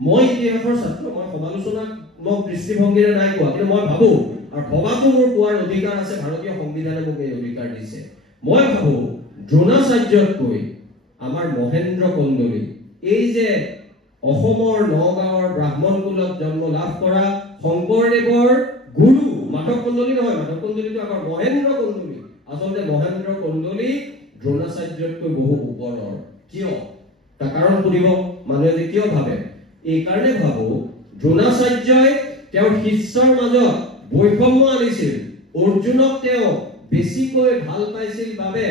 মই ইতিহাসৰ ছাত্ৰ, মই সমালোচনাত্মক দৃষ্টিভংগীৰে নাই কোৱা, কিন্তু মই ভাবো আৰু ভবাটো মোৰ কোৱাৰ অধিকাৰ আছে, ভাৰতীয় সংবিধানে মোক এই অধিকাৰ দিছে। মই ভাবো দ্ৰোণাচাৰ্যতকৈ আমাৰ মহেন্দ্ৰ কন্দলী, এই যে অসমৰ নগাঁৱৰ ব্ৰাহ্মণ কুলত জন্ম লাভ কৰা শংকৰদেৱৰ গুৰু, মাধৱ কন্দলী নহয়, মাধৱ কন্দলীটো আমাৰ মহেন্দ্ৰ কন্দলী, আচলতে মহেন্দ্ৰ কন্দলী দ্ৰোণাচাৰ্যতকৈ বহু ওপৰৰ। কিয়? তাৰ কাৰণ সুধিব মানুহে যে কিয় ভাবে, এই কাৰণে ভাবো দ্ৰোণাচাৰ্যই তেওঁৰ শিষ্যৰ মাজত বৈষম্য আনিছিল। অৰ্জুনক তেওঁ বেছিকৈ ভাল পাইছিল বাবে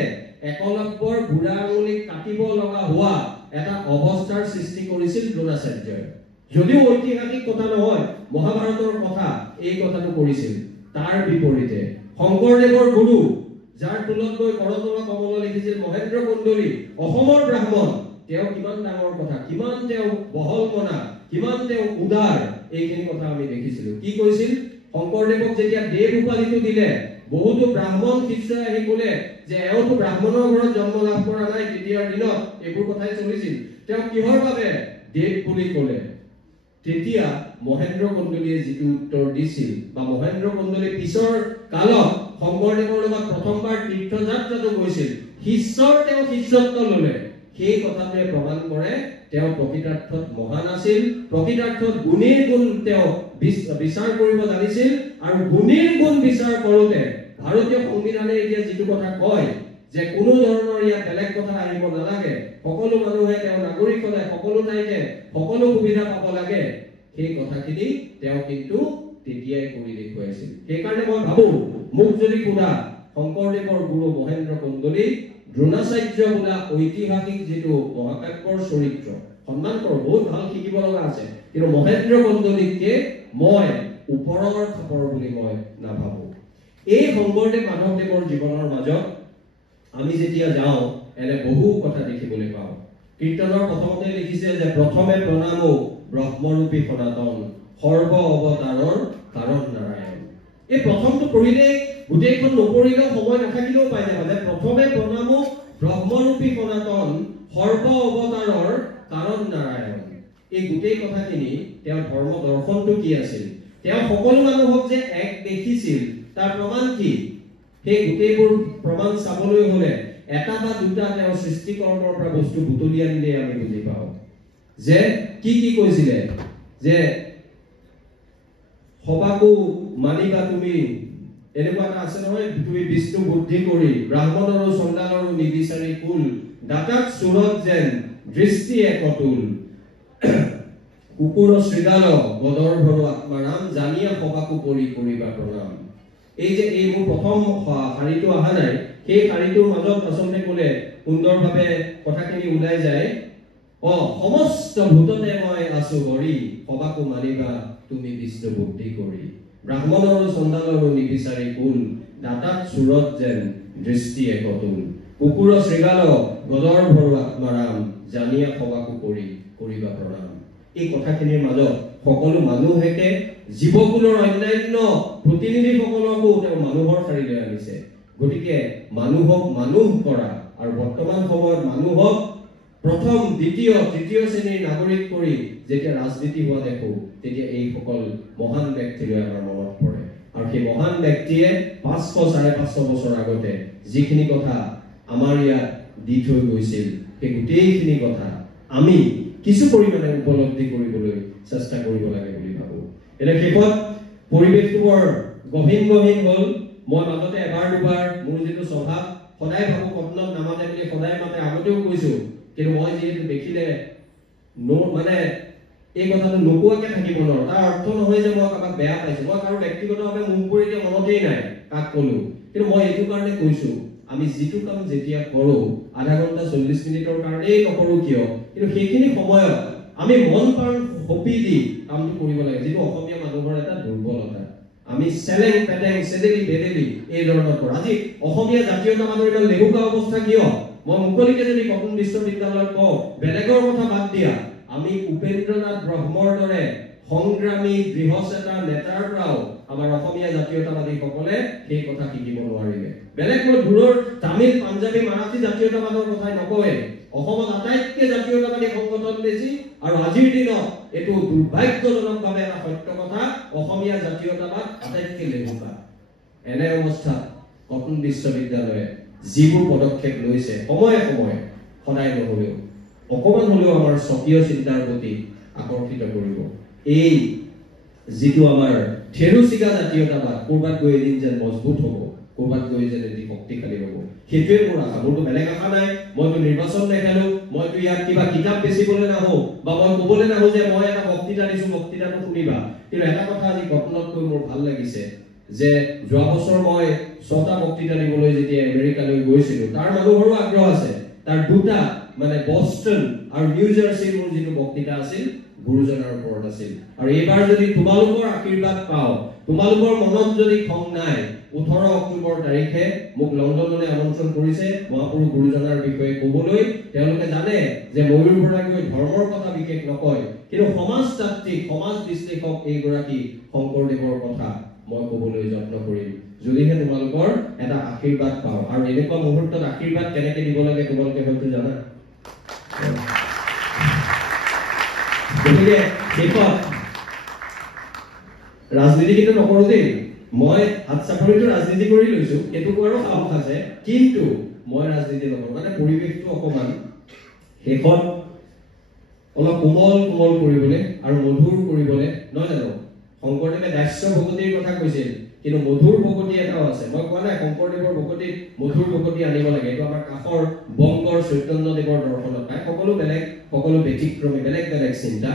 একলব্যৰ বুঢ়া আঙুলিক কাটিব লগা হোৱা এটা অৱস্থাৰ সৃষ্টি কৰিছিল দ্ৰোণাচাৰ্যই। যদিও ঐতিহাসিক কথা নহয়, মহাভাৰতৰ কথা এই কথাটো কৰিছিল। তাৰ বিপৰীতে শংকৰদেৱৰ গুৰু, যাৰ তুলত গৈ কৰতল কমল লিখিছিল মহেন্দ্ৰ কন্দলী, অসমৰ ব্ৰাহ্মণ, তেওঁ কিমান ডাঙৰ কথা, কিমান তেওঁ বহল মনা, কিমান তেওঁ উদাৰ, এইখিনি কথা আমি দেখিছিলো। কি কৈছিল? শংকৰদেৱক যেতিয়া দেৱ উপাধিটো দিলে, বহুতো ব্ৰাহ্মণ শিষ্যই আহি ক'লে যে এওঁতো ব্ৰাহ্মণৰ ঘৰত জন্ম লাভ কৰা নাই, তেতিয়াৰ দিনত এইবোৰ কথাই চলিছিল, তেওঁ কিহৰ বাবে দেৱ বুলি ক'লে? তেতিয়া মহেন্দ্ৰ কন্দলীয়ে যিটো উত্তৰ দিছিল, বা মহেন্দ্ৰ কন্দলী পিছৰ কালত শংকৰদেৱৰ লগত প্ৰথমবাৰ তীৰ্থযাত্ৰাটো গৈছিল, শিষ্যৰ তেওঁ শিষ্যত্ব ল'লে, সেই কথাটোৱে প্ৰমাণ কৰে তেওঁ প্ৰকৃতাৰ্থত মহান আছিল, প্ৰকৃতাৰ্থত গুণীৰ গুণ তেওঁ বিচাৰ কৰিব জানিছিল। আৰু গুণীৰ গুণ বিচাৰ কৰোঁতে ভাৰতীয় সংবিধানে এতিয়া যিটো কথা কয় যে কোনো ধৰণৰ ইয়াত বেলেগ কথা আহিব নালাগে, সকলো মানুহে তেওঁ নাগৰিক হ'লে সকলো ঠাইতে সকলো সুবিধা পাব লাগে, সেই কথাখিনি তেওঁ কিন্তু তেতিয়াই কৰি দেখুৱাইছিল। সেইকাৰণে মই ভাবো, মোক যদি সোধা শংকৰদেৱৰ গুৰু মহেন্দ্ৰ কন্দলী, দ্ৰোণাচাৰ্য বোলা ঐতিহাসিক যিটো মহাকাব্যৰ চৰিত্ৰ সন্মান কৰোঁ, বহুত ভাল শিকিব লগা আছে, কিন্তু মহেন্দ্ৰ কন্দলীতকে মই ওপৰৰ খাপৰ বুলি মই নাভাবো। এই শংকৰদেৱ মাধৱদেৱৰ জীৱনৰ মাজত আমি যেতিয়া যাওঁ এনে বহু কথা দেখিবলৈ পাওঁ। কীৰ্তনৰ প্ৰথমতে লিখিছে যে প্ৰথমে প্ৰণামো ব্ৰহ্ম ব্ৰহ্মৰূপী সনাতন সৰ্ব অৱতাৰৰ কাৰণ নাৰায়ণ। এই প্ৰথমটো পঢ়িলে গোটেইখন নপঢ়িলেও সময় নাথাকিলেও পাই যাবা যে প্ৰথমে প্ৰণামো ব্ৰহ্মৰূপী সনাতন সৰ্ব অৱতাৰৰ কাৰণ নাৰায়ণ। এই গোটেই কথাখিনি তেওঁৰ ধৰ্ম দৰ্শনটো কি আছিল, তেওঁ সকলো মানুহক যে এক দেখিছিল তাৰ প্ৰমাণ কি, সেই গোটেইবোৰ প্ৰমাণ চাবলৈ হলে এটা বা দুটা তেওঁৰ সৃষ্টিকৰ্মৰ পৰা বস্তু বুটলি আনিলে আমি বুজি পাওঁ যে কি কি কৈছিলে যে সবাকো মানিবা তুমি, এনেকুৱা এটা আছে নহয়, তুমি বিষ্ণু বুদ্ধি কৰি ব্ৰাহ্মণৰো চণ্ডালৰো নিবিচাৰি কুল দাতাক চুৰত যেন দৃষ্টি একতুল কুকুৰ শ্ৰীদাল গদৰ ভৰো আত্মাৰাম জানিয়া সবাকো কৰি কৰিবা প্ৰণাম। এই যে এই মোৰ প্ৰথম শাৰীটো অহা নাই, সেই শাৰীটোৰ মাজত আচলতে ক'লে সুন্দৰভাৱে কথাখিনি ওলাই যায়, সমস্ত ভূততে মই আছো হৰি সবাকো মানিবা তুমি বিষ্ণু বুদ্ধি কৰি ব্ৰাহ্মণৰো চণ্ডালৰো নিবিচাৰি কুল দাতাক চুৰত যেন দৃষ্টি একতুল কুকুৰ শ্ৰীগাল গদৰ ভৰো আত্মাৰাম জানিয়া সবাকো কৰি কৰিবা প্ৰণাম। এই কথাখিনিৰ মাজত সকলো মানুহেকে জীৱকুলৰ অন্যান্য প্ৰতিনিধিসকলকো তেওঁ মানুহৰ শাৰীলৈ আনিছে। গতিকে মানুহক মানুহ কৰা আৰু বৰ্তমান সময়ত মানুহক প্ৰথম দ্বিতীয় তৃতীয় শ্ৰেণীৰ নাগৰিক কৰি যেতিয়া ৰাজনীতি হোৱা দেখো তেতিয়া এইসকল মহান ব্যক্তিলৈ আমাৰ মনত পৰে। আৰু সেই মহান ব্যক্তিয়ে 500-550 বছৰ আগতে যিখিনি কথা আমাৰ ইয়াত দি থৈ গৈছিল সেই গোটেইখিনি কথা আমি কিছু পৰিমাণে উপলব্ধি কৰিবলৈ চেষ্টা কৰিব লাগে বুলি ভাবো। এতিয়া শেষত পৰিৱেশটো বৰ গহীন হ'ল। মই মাজতে এবাৰ দুবাৰ মোৰ যিটো স্বভাৱ সদায় ভাবো কটনত নামাতে বুলি সদায় মাতে, আগতেও কৈছো, কিন্তু মই যিহেতু দেখিলে মানে এই কথাটো নোকোৱাকে থাকিব নোৱাৰো। তাৰ অৰ্থ নহয় যে মই কাৰোবাক বেয়া পাইছো, মই কাৰো ব্যক্তিগতভাৱে মুখ কৰি এতিয়া মনতেই নাই কাক কলো, কিন্তু মই এইটো কাৰণে কৈছো আমি যিটো কাম যেতিয়া কৰো আধা ঘণ্টা 40 মিনিটৰ কাৰণেই নকৰো কিয়, কিন্তু সেইখিনি সময়ত আমি মন প্ৰাণ সপি দি কামটো কৰিব লাগে, যিটো অসমীয়া মানুহৰ এটা দুৰ্বলতা। আমি চেলেং পেটেং চেদেলি বেদেলি এই ধৰণৰ কৰো। আজি অসমীয়া জাতীয়তাবাদৰ ইমান লেহুকা অৱস্থা কিয়? মই মুকলিকে যদি কটন বিশ্ববিদ্যালয়ত কওঁ বেলেগৰ কথা বাদ দিয়া, আমি উপেন্দ্ৰনাথ ব্ৰহ্মৰ দৰে সংগ্ৰামী গৃহচেতা নেতাৰ পৰাও আমাৰ অসমীয়া জাতীয়তাবাদী সকলে সেই কথা শিকিব নোৱাৰিলে। বেলেগ কোনো দূৰৰ তামিল পাঞ্জাবী মাৰাঠী জাতীয়তাবাদৰ কথাই নকয়। অসমত আটাইতকৈ জাতীয়তাবাদী সংগঠন বেছি, আৰু আজিৰ দিনত এইটো দুৰ্ভাগ্যজনকভাৱে এটা সত্য কথা, অসমীয়া জাতীয়তাবাদ আটাইতকৈ লেহুকা। এনে অৱস্থাত কটন বিশ্ববিদ্যালয়ে যিবোৰ পদক্ষেপ লৈছে সময়ে সময়ে সদায় নহলেও অকমান হলেও আমাৰ স্বকীয় চিন্তাৰ প্ৰতি আকৰ্ষিত কৰিব। এই যিটো আমাৰ থেৰুচিগা জাতীয়তাবাদ কৰবাত গৈ এদিন যেন মজবুত হ'ব, কৰবাত গৈ যেন এটি শক্তিশালী হ'ব, সেইটোৱে মোৰ আশা। মোৰতো বেলেগ আশা নাই। মইতো নিৰ্বাচন দেখালো, মইতো ইয়াত কিবা কিতাপ বেচিবলৈ নাহো বা মই কবলৈ নাহো যে মই এটা বক্তৃতা দিছো বক্তৃতাটো শুনিবা। কিন্তু এটা কথা আজি ঘটনাত কৈ মোৰ ভাল লাগিছে যে যোৱা বছৰ মই 6টা বক্তৃতা দিবলৈ যেতিয়া আমেৰিকালৈ গৈছিলো, তাৰ মানুহৰো আগ্ৰহ আছে। তাৰ দুটা মানে বষ্টন আৰু নিউ জাৰ্চিৰ মোৰ যিটো বক্তৃতা আছিল গুৰুজনাৰ ওপৰত আছিল। আৰু এইবাৰ যদি তোমালোকৰ আশীৰ্বাদ পাওঁ, তোমালোকৰ মনত যদি খং নাই, 18 অক্টোবৰ তাৰিখে মোক লণ্ডনলৈ আমন্ত্ৰণ কৰিছে মহাপুৰুষ গুৰুজনাৰ বিষয়ে ক'বলৈ। তেওঁলোকে জানে যে ময়ূৰ বৰাগীয়ে ধৰ্মৰ কথা বিশেষ নকয়, কিন্তু সমাজতাত্ত্বিক সমাজ বিশ্লেষক এইগৰাকী শংকৰদেৱৰ কথা মই ক'বলৈ যত্ন কৰিম যদিহে তোমালোকৰ এটা আশীৰ্বাদ পাওঁ। আৰু এনেকুৱা মুহূৰ্তত আশীৰ্বাদ কেনেকে দিব লাগে তোমালোকে হয়তো জানা। গতিকে শেষত ৰাজনীতি কিন্তু নকৰো দেই, মই হাত চাপৰিটো ৰাজনীতি কৰি লৈছো, সেইটো আৰু সাহস আছে, কিন্তু মই ৰাজনীতি নকৰো। মানে পৰিৱেশটো অকমান শেষত অলপ কোমল কৰিবলৈ আৰু মধুৰ কৰিবলৈ, নহয় জানো? শংকৰদেৱে দাস্য ভকতিৰ কথা কৈছিল, কিন্তু মধুৰ ভকতি এটাও আছে। মই কোৱা নাই শংকৰদেৱৰ ভকতিত মধুৰ ভকতি আনিব লাগে, এইটো আমাৰ কাষৰ বংগৰ চৈতন্যদেৱৰ দৰ্শনত নাই। সকলো বেলেগ, সকলো ব্যতিক্ৰমী, বেলেগ বেলেগ চিন্তা।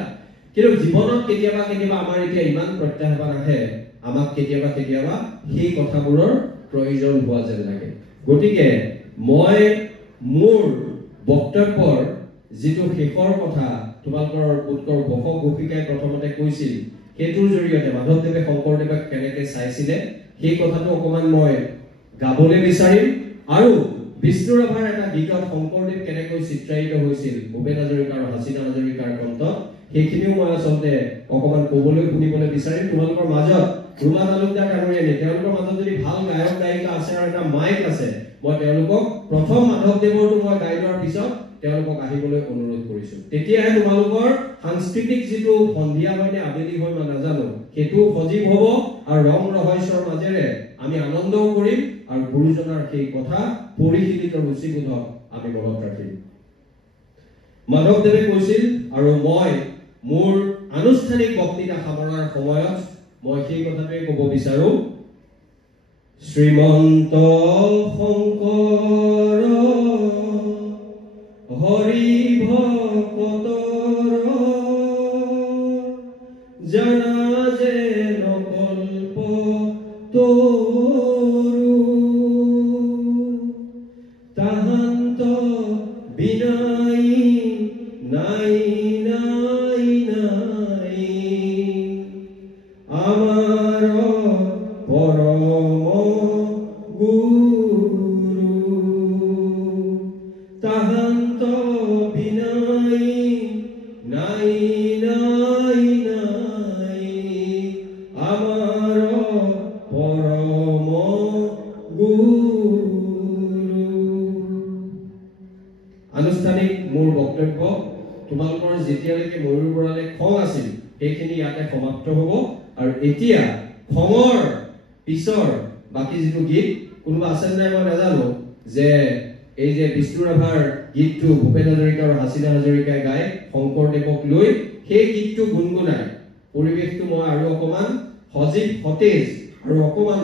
কিন্তু জীৱনত কেতিয়াবা আমাৰ এতিয়া ইমান প্ৰত্যাহ্বান আহে, আমাক কেতিয়াবা সেই কথাবোৰৰ প্ৰয়োজন হোৱা যেন লাগে। গতিকে মই মোৰ বক্তব্যৰ যিটো শেষৰ কথা তোমালোকৰ উৎকৰ ঘোষক ঘোষিকাই প্ৰথমতে কৈছিল, সেইটোৰ জৰিয়তে মাধৱদেৱে শংকৰদেৱক কেনেকে চাইছিলে সেই কথাটো অকমান মই গাবলৈ বিচাৰিম। আৰু বিষ্ণু ৰাভাৰ এটা গীতত শংকৰদেৱ কেনেকৈ চিত্ৰায়িত হৈছিল ভূপেন হাজৰিকা আৰু হাচিনা হাজৰিকাৰ কণ্ঠত, সেইখিনিও মই আচলতে অকমান ক'বলৈ শুনিবলৈ বিচাৰিম তোমালোকৰ মাজত ৰুমা তালুকদাৰ কামুৰিয়ানী তেওঁলোকৰ মাজত যদি ভাল গায়ক গায়িকা আছে আৰু এটা মাইক আছে মই তেওঁলোকক প্ৰথম মাধৱদেৱৰটো মই গাই লোৱাৰ পিছত তেওঁলোকক আহিবলৈ অনুৰোধ কৰিছো তেতিয়াহে তোমালোকৰ সাংস্কৃতিক যিটো সন্ধিয়া হয়নে আবেলি হয় মই নাজানো সেইটো সজীৱ হ'ব আৰু ৰং ৰহস্যৰ মাজেৰে আমি আনন্দও কৰিম আৰু গুৰুজনাৰ সেই কথা পৰিশীলিত ৰুচিবোধক আমি মনত ৰাখিম মাধৱদেৱে কৈছিল আৰু মই মোৰ আনুষ্ঠানিক বক্তৃতা সামৰাৰ সময়ত মই সেই কথাটোৱে ক'ব বিচাৰো শ্ৰীমন্ত শংকৰ হৰি ভকতৰ জানা যে নকল্প তৰু তাহান্ত বিনাই নাই নাই নাই আমাৰ পৰম গুৰু তাহান্ত বিনাই নাই নাই নাই আমাৰ পৰম গুৰু আনুষ্ঠানিক মোৰ বক্তব্য তোমালোকৰ যেতিয়ালৈকে ময়ূৰ বৰালে খং আছিল সেইখিনি ইয়াতে সমাপ্ত হ'ব আৰু এতিয়া খঙৰ পিছৰ বাকি যিটো গীত কোনোবা আছে নাই মই নাজানো যে এই যে বিষ্ণু ৰাভাৰ গীতটো ভূপেন হাজৰিকা আৰু হাসিনা হাজৰিকাই গাই শংকৰদেৱক লৈ সেই গীতটো গুণগুণাই পৰিৱেশটো মই আৰু অকমান সজীৱ সতেজ আৰু অকমান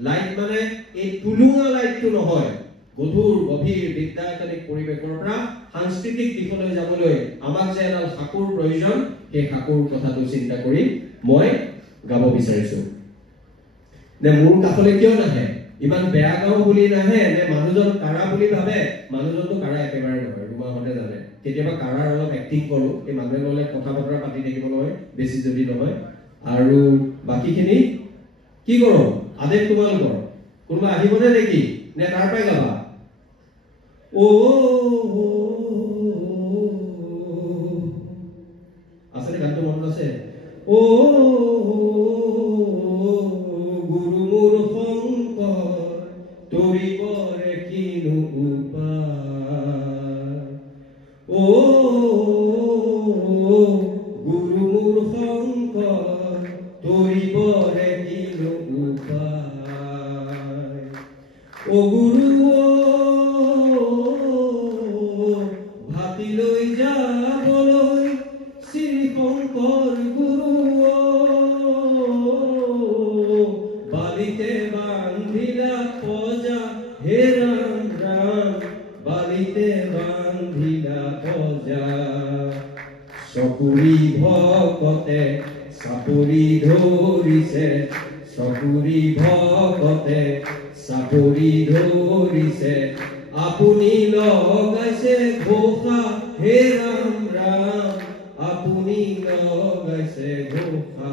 লাইট মানে এই তুলুঙা লাইটটো নহয় গধুৰ গভীৰ বিদ্যায়তনিক পৰিৱেশৰ পৰা সাংস্কৃতিক দিশলৈ যাবলৈ আমাক যে এডাল সাঁকোৰ প্ৰয়োজন সেই সাঁকোৰ কথাটো চিন্তা কৰি মই গাব বিচাৰিছো নে মোৰ কাষলৈ কিয় নাহে ইমান বেয়া গাওঁ বুলি নাহে নে মানুহজন কাৰা বুলি ভাবে মানুহজনটো কাৰা একেবাৰে নহয় ৰুমাহঁতে জানে কেতিয়াবা কাৰাৰ অলপ এক্টিং কৰো এই মানুহে নহ'লে কথা বতৰা পাতি থাকিব নহয় বেছি যদি নহয় আৰু বাকীখিনি কি কৰো আদেশ তোমালোকৰ কোনোবা আহিবনে নেকি নে তাৰ পৰাই গাবা আসলে গানটো মনত আছে গুৰু মোৰ শংকৰ তৰিবৰে কিনো উপায় গুৰু মোৰ শংকৰ তৰিবৰে কিনো উপায় গুৰু ভাতিলৈ যাবলৈ শ্ৰী শংকৰ গুৰু বালিতে বান্ধিলা পজা হে ৰাম ৰাম বালিতে বান্ধিলা পজা চকুৰি ভকতে চাপৰি ধৰিছে চকুৰি ভকতে চাপৰি ধৰিছে আপুনি লগাইছে ঘোষা হে ৰাম ৰাম আপুনি লগাইছে ঘোষা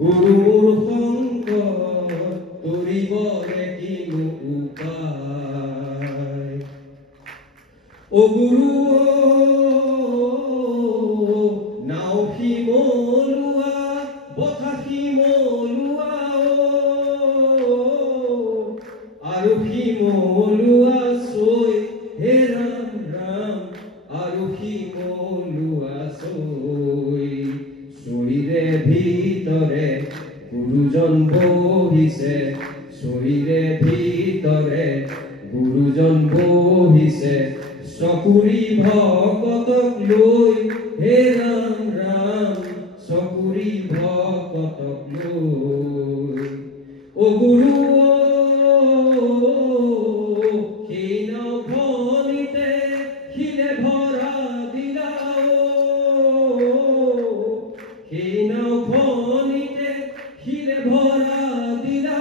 গুৰুৰ শংকৰ তৰিবৰে কিনো উপায় গুৰু নাও শিমলুৱা বঠা শিমলুৱা আৰু শিমলুৱা চৈ হে ৰাম ৰাম আৰু শিমলুৱা চৈ চৈৰে ভিতৰে গুৰুজন বহিছে চৈৰে ভিতৰে গুৰুজন বহিছে চকুৰি ভকতক লৈ হে ৰাম ৰাম চকুৰি ভকতক লৈ গুৰু সেই নাওখনিতে শিলে ভৰা দিলা সেই নাওখনিতে শিলে ভৰা দিলা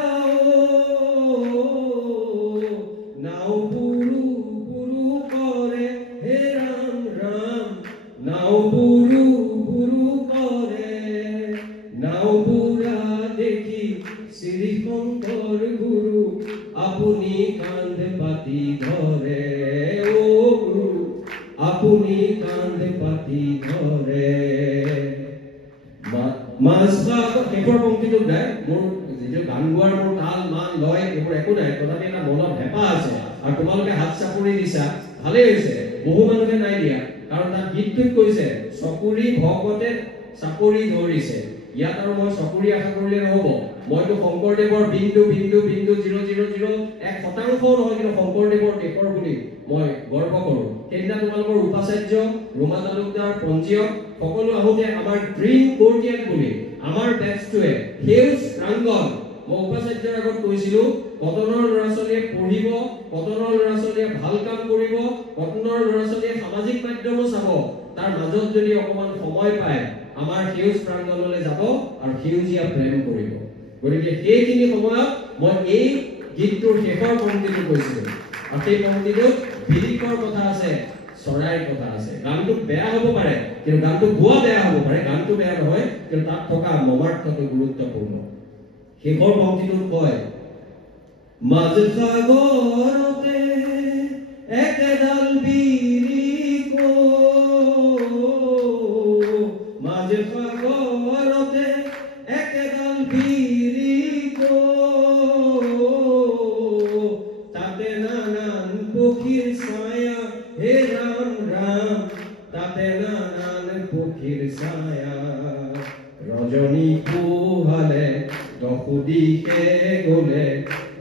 নাও বুৰু বুৰু কৰে হে ৰাম ৰাম নাও বুৰু বুৰু কৰে নাও বুৰা দেখি শ্ৰী শংকৰ গুৰু আপুনি কান্ধ পাতি ধৰে গুৰু আপুনি কান্ধ পাতি ধৰে শেষৰ পংক্তিটো গাই মোৰ যিটো গান গোৱাৰ মোৰ তাল মান লয় এইবোৰ একো নাই তথাপি এটা মনত হেঁপাহ আছে আৰু তোমালোকে হাত চাপৰি দিছা ভালেই হৈছে বহু মানুহে নাই দিয়া কাৰণ তাত গীতটোত কৈছে চকুৰি ভকতে চাপৰি ধৰিছে ইয়াত আৰু মই চকুৰি আশা কৰিলে নহ'ব মইতো শংকৰদেৱৰ বিন্দু বিন্দু বিন্দু 0.001% নহয় কিন্তু শংকৰদেৱৰ দেশৰ বুলি মই গৰ্ব কৰোঁ সেইদিনা তোমালোকৰ উপাচাৰ্য ৰোমা তালুকদাৰ পঞ্জীয়ক সকলো আহোঁতে আমাৰ গ্ৰীণ কোৰ্টিয়াৰ্ড বুলি আমাৰ বেটছটোৱে সেউজ প্ৰাংগণ মই উপাচাৰ্যৰ আগত কৈছিলোঁ কটনৰ ল'ৰা ছোৱালীয়ে পঢ়িব কটনৰ ল'ৰা ছোৱালীয়ে ভাল কাম কৰিব কটনৰ ল'ৰা ছোৱালীয়ে সামাজিক মাধ্যমো চাব তাৰ মাজত যদি অকমান সময় পায় আমাৰ সেউজ প্ৰাংগণলৈ যাব আৰু সেউজীয়া প্ৰেম কৰিব গতিকে সেইখিনি সময়ত মই এই গীতটোৰ শেষৰ পংক্তিটো কৈছিলোঁ আৰু সেই পংক্তিটোত বিৰিকৰ কথা আছে চৰাইৰ কথা আছে গানটো বেয়া হ'ব পাৰে কিন্তু গানটো গোৱা বেয়া হ'ব পাৰে গানটো বেয়া নহয় কিন্তু তাত থকা মৰ্মাৰ্থটো গুৰুত্বপূৰ্ণ শেষৰ পংক্তিটোত কয় মাজ সাগৰতে একেডাল বিৰিক মাজ সাগৰতে একেডাল বিৰিক তাতে নানান পক্ষীৰ ছায়া হে ৰাম ৰাম তাতে নানান পক্ষীৰ ছায়া ৰজনী পোহালে দশুদিশে গলে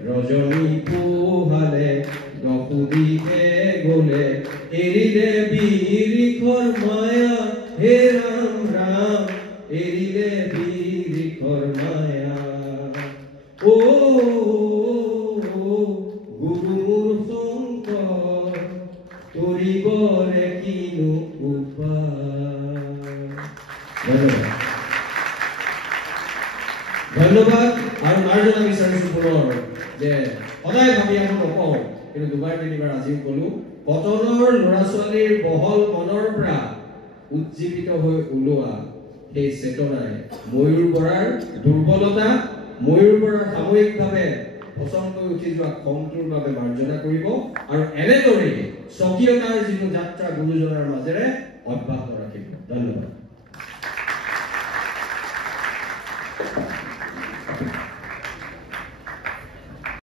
ৰজনী পোহালে দশুদিশে গলে এৰিলে বিৰিখৰ মায়া হে ৰাম ৰাম এৰিলে বিৰিখৰ মায়া ও গুৰুৰ শংকৰ তৰিবৰে কিনো ধন্যবাদ আৰু মাৰ্জনা বিচাৰিছো পুনৰ যে সদায় ভাবি আকৌ নকওঁ কিন্তু দুবাৰ তিনিবাৰ আজিও ক'লো কটনৰ ল'ৰা ছোৱালীৰ বহল মনৰ পৰা উজ্জীৱিত হৈ ওলোৱা সেই চেতনাই ময়ূৰ বৰাৰ দুৰ্বলতা ময়ূৰ বৰাৰ সামূহিকভাৱে পচন্দকৈ উঠি যোৱা খংটোৰ বাবে মাৰ্জনা কৰিব আৰু এনেদৰেই স্বকীয়তাৰ যিটো যাত্ৰা গুৰুজনাৰ মাজেৰে অব্যাহত ৰাখিব ধন্যবাদ